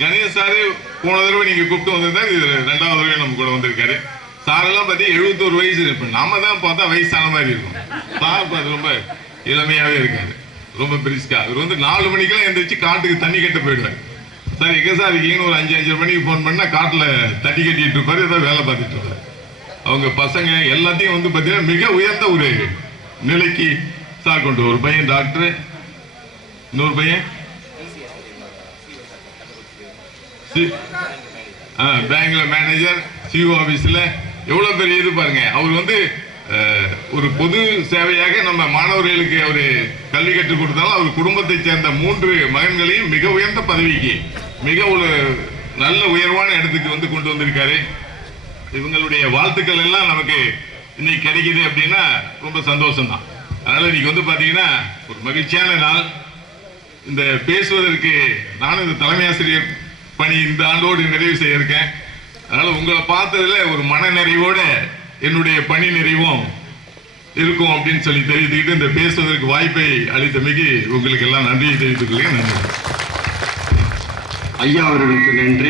கணேஷ் சாரு போன தடவை நீங்க கூப்பிட்டு வந்திருந்தாரு, இது 2வது தடவை நம்ம கூட வந்திருக்காரு. சாரெல்லாம் பார்த்தி 71 வயசு. இப்போ நாம தான் பார்த்தா வயசான மாதிரி இருக்கும். சார் பார்த்து ரொம்ப இளமையாவே இருக்காரு, ரொம்ப பிரிஸ்கா. அவர் வந்து 4 மணிக்கெல்லாம் எந்திரிச்சு காட்டுக்கு தண்ணி கட்ட போயிடுவார். சார் எங்க சார் இருக்கீங்கன்னு ஒரு 5 மணிக்கு ஃபோன் பண்ணா காட்டுல தண்ணி கட்டிட்டு இருப்பாரு, ஏதாவது வேலை பார்த்துட்டு இருப்பாரு. அவங்க பசங்க எல்லாத்தையும் வந்து பார்த்தீங்கன்னா மிக உயர்ந்த ஒரு நிலைக்கு சார் கொண்டு. ஒரு பையன் டாக்டர், இன்னொரு பையன் பேங்க்ல மேனேஜர், சிஓ ஆபீஸ்ல எவ்வளவு பெரிய இது பாருங்க. அவர் வந்து ஒரு பொது சேவையாக நம்ம மாணவர்களுக்கு அவரு கல்வி கற்றுக் கொடுத்தாலும் அவர் குடும்பத்தை சேர்ந்த 3 மகன்களையும் மிக உயர்ந்த பதவிக்கு, மிக ஒரு நல்ல உயர்வான இடத்துக்கு வந்து கொண்டு வந்திருக்காரு. இவங்களுடைய வாழ்த்துக்கள் எல்லாம் நமக்கு இன்னைக்கு கிடைக்குது அப்படின்னா ரொம்ப சந்தோஷம் தான். அதனால இன்னைக்கு வந்து பாத்தீங்கன்னா ஒரு மகிழ்ச்சியான நாள். இந்த பேசுவதற்கு நானும் இந்த தலைமை ஆசிரியர் பணி இந்த ஆண்டோடு நிறைவு செய்ய இருக்கேன். அதனால உங்களை பார்த்ததுல ஒரு மன நிறைவோட என்னுடைய பணி நிறைவும் இருக்கும் அப்படின்னு சொல்லி தெரிவித்துக்கிட்டு இந்த பேசுவதற்கு வாய்ப்பை அளித்தமைக்கு உங்களுக்கு எல்லாம் நன்றியை தெரிவித்துக் கொள்கிறேன். நன்றி. ஐயா அவர்களுக்கு நன்றி.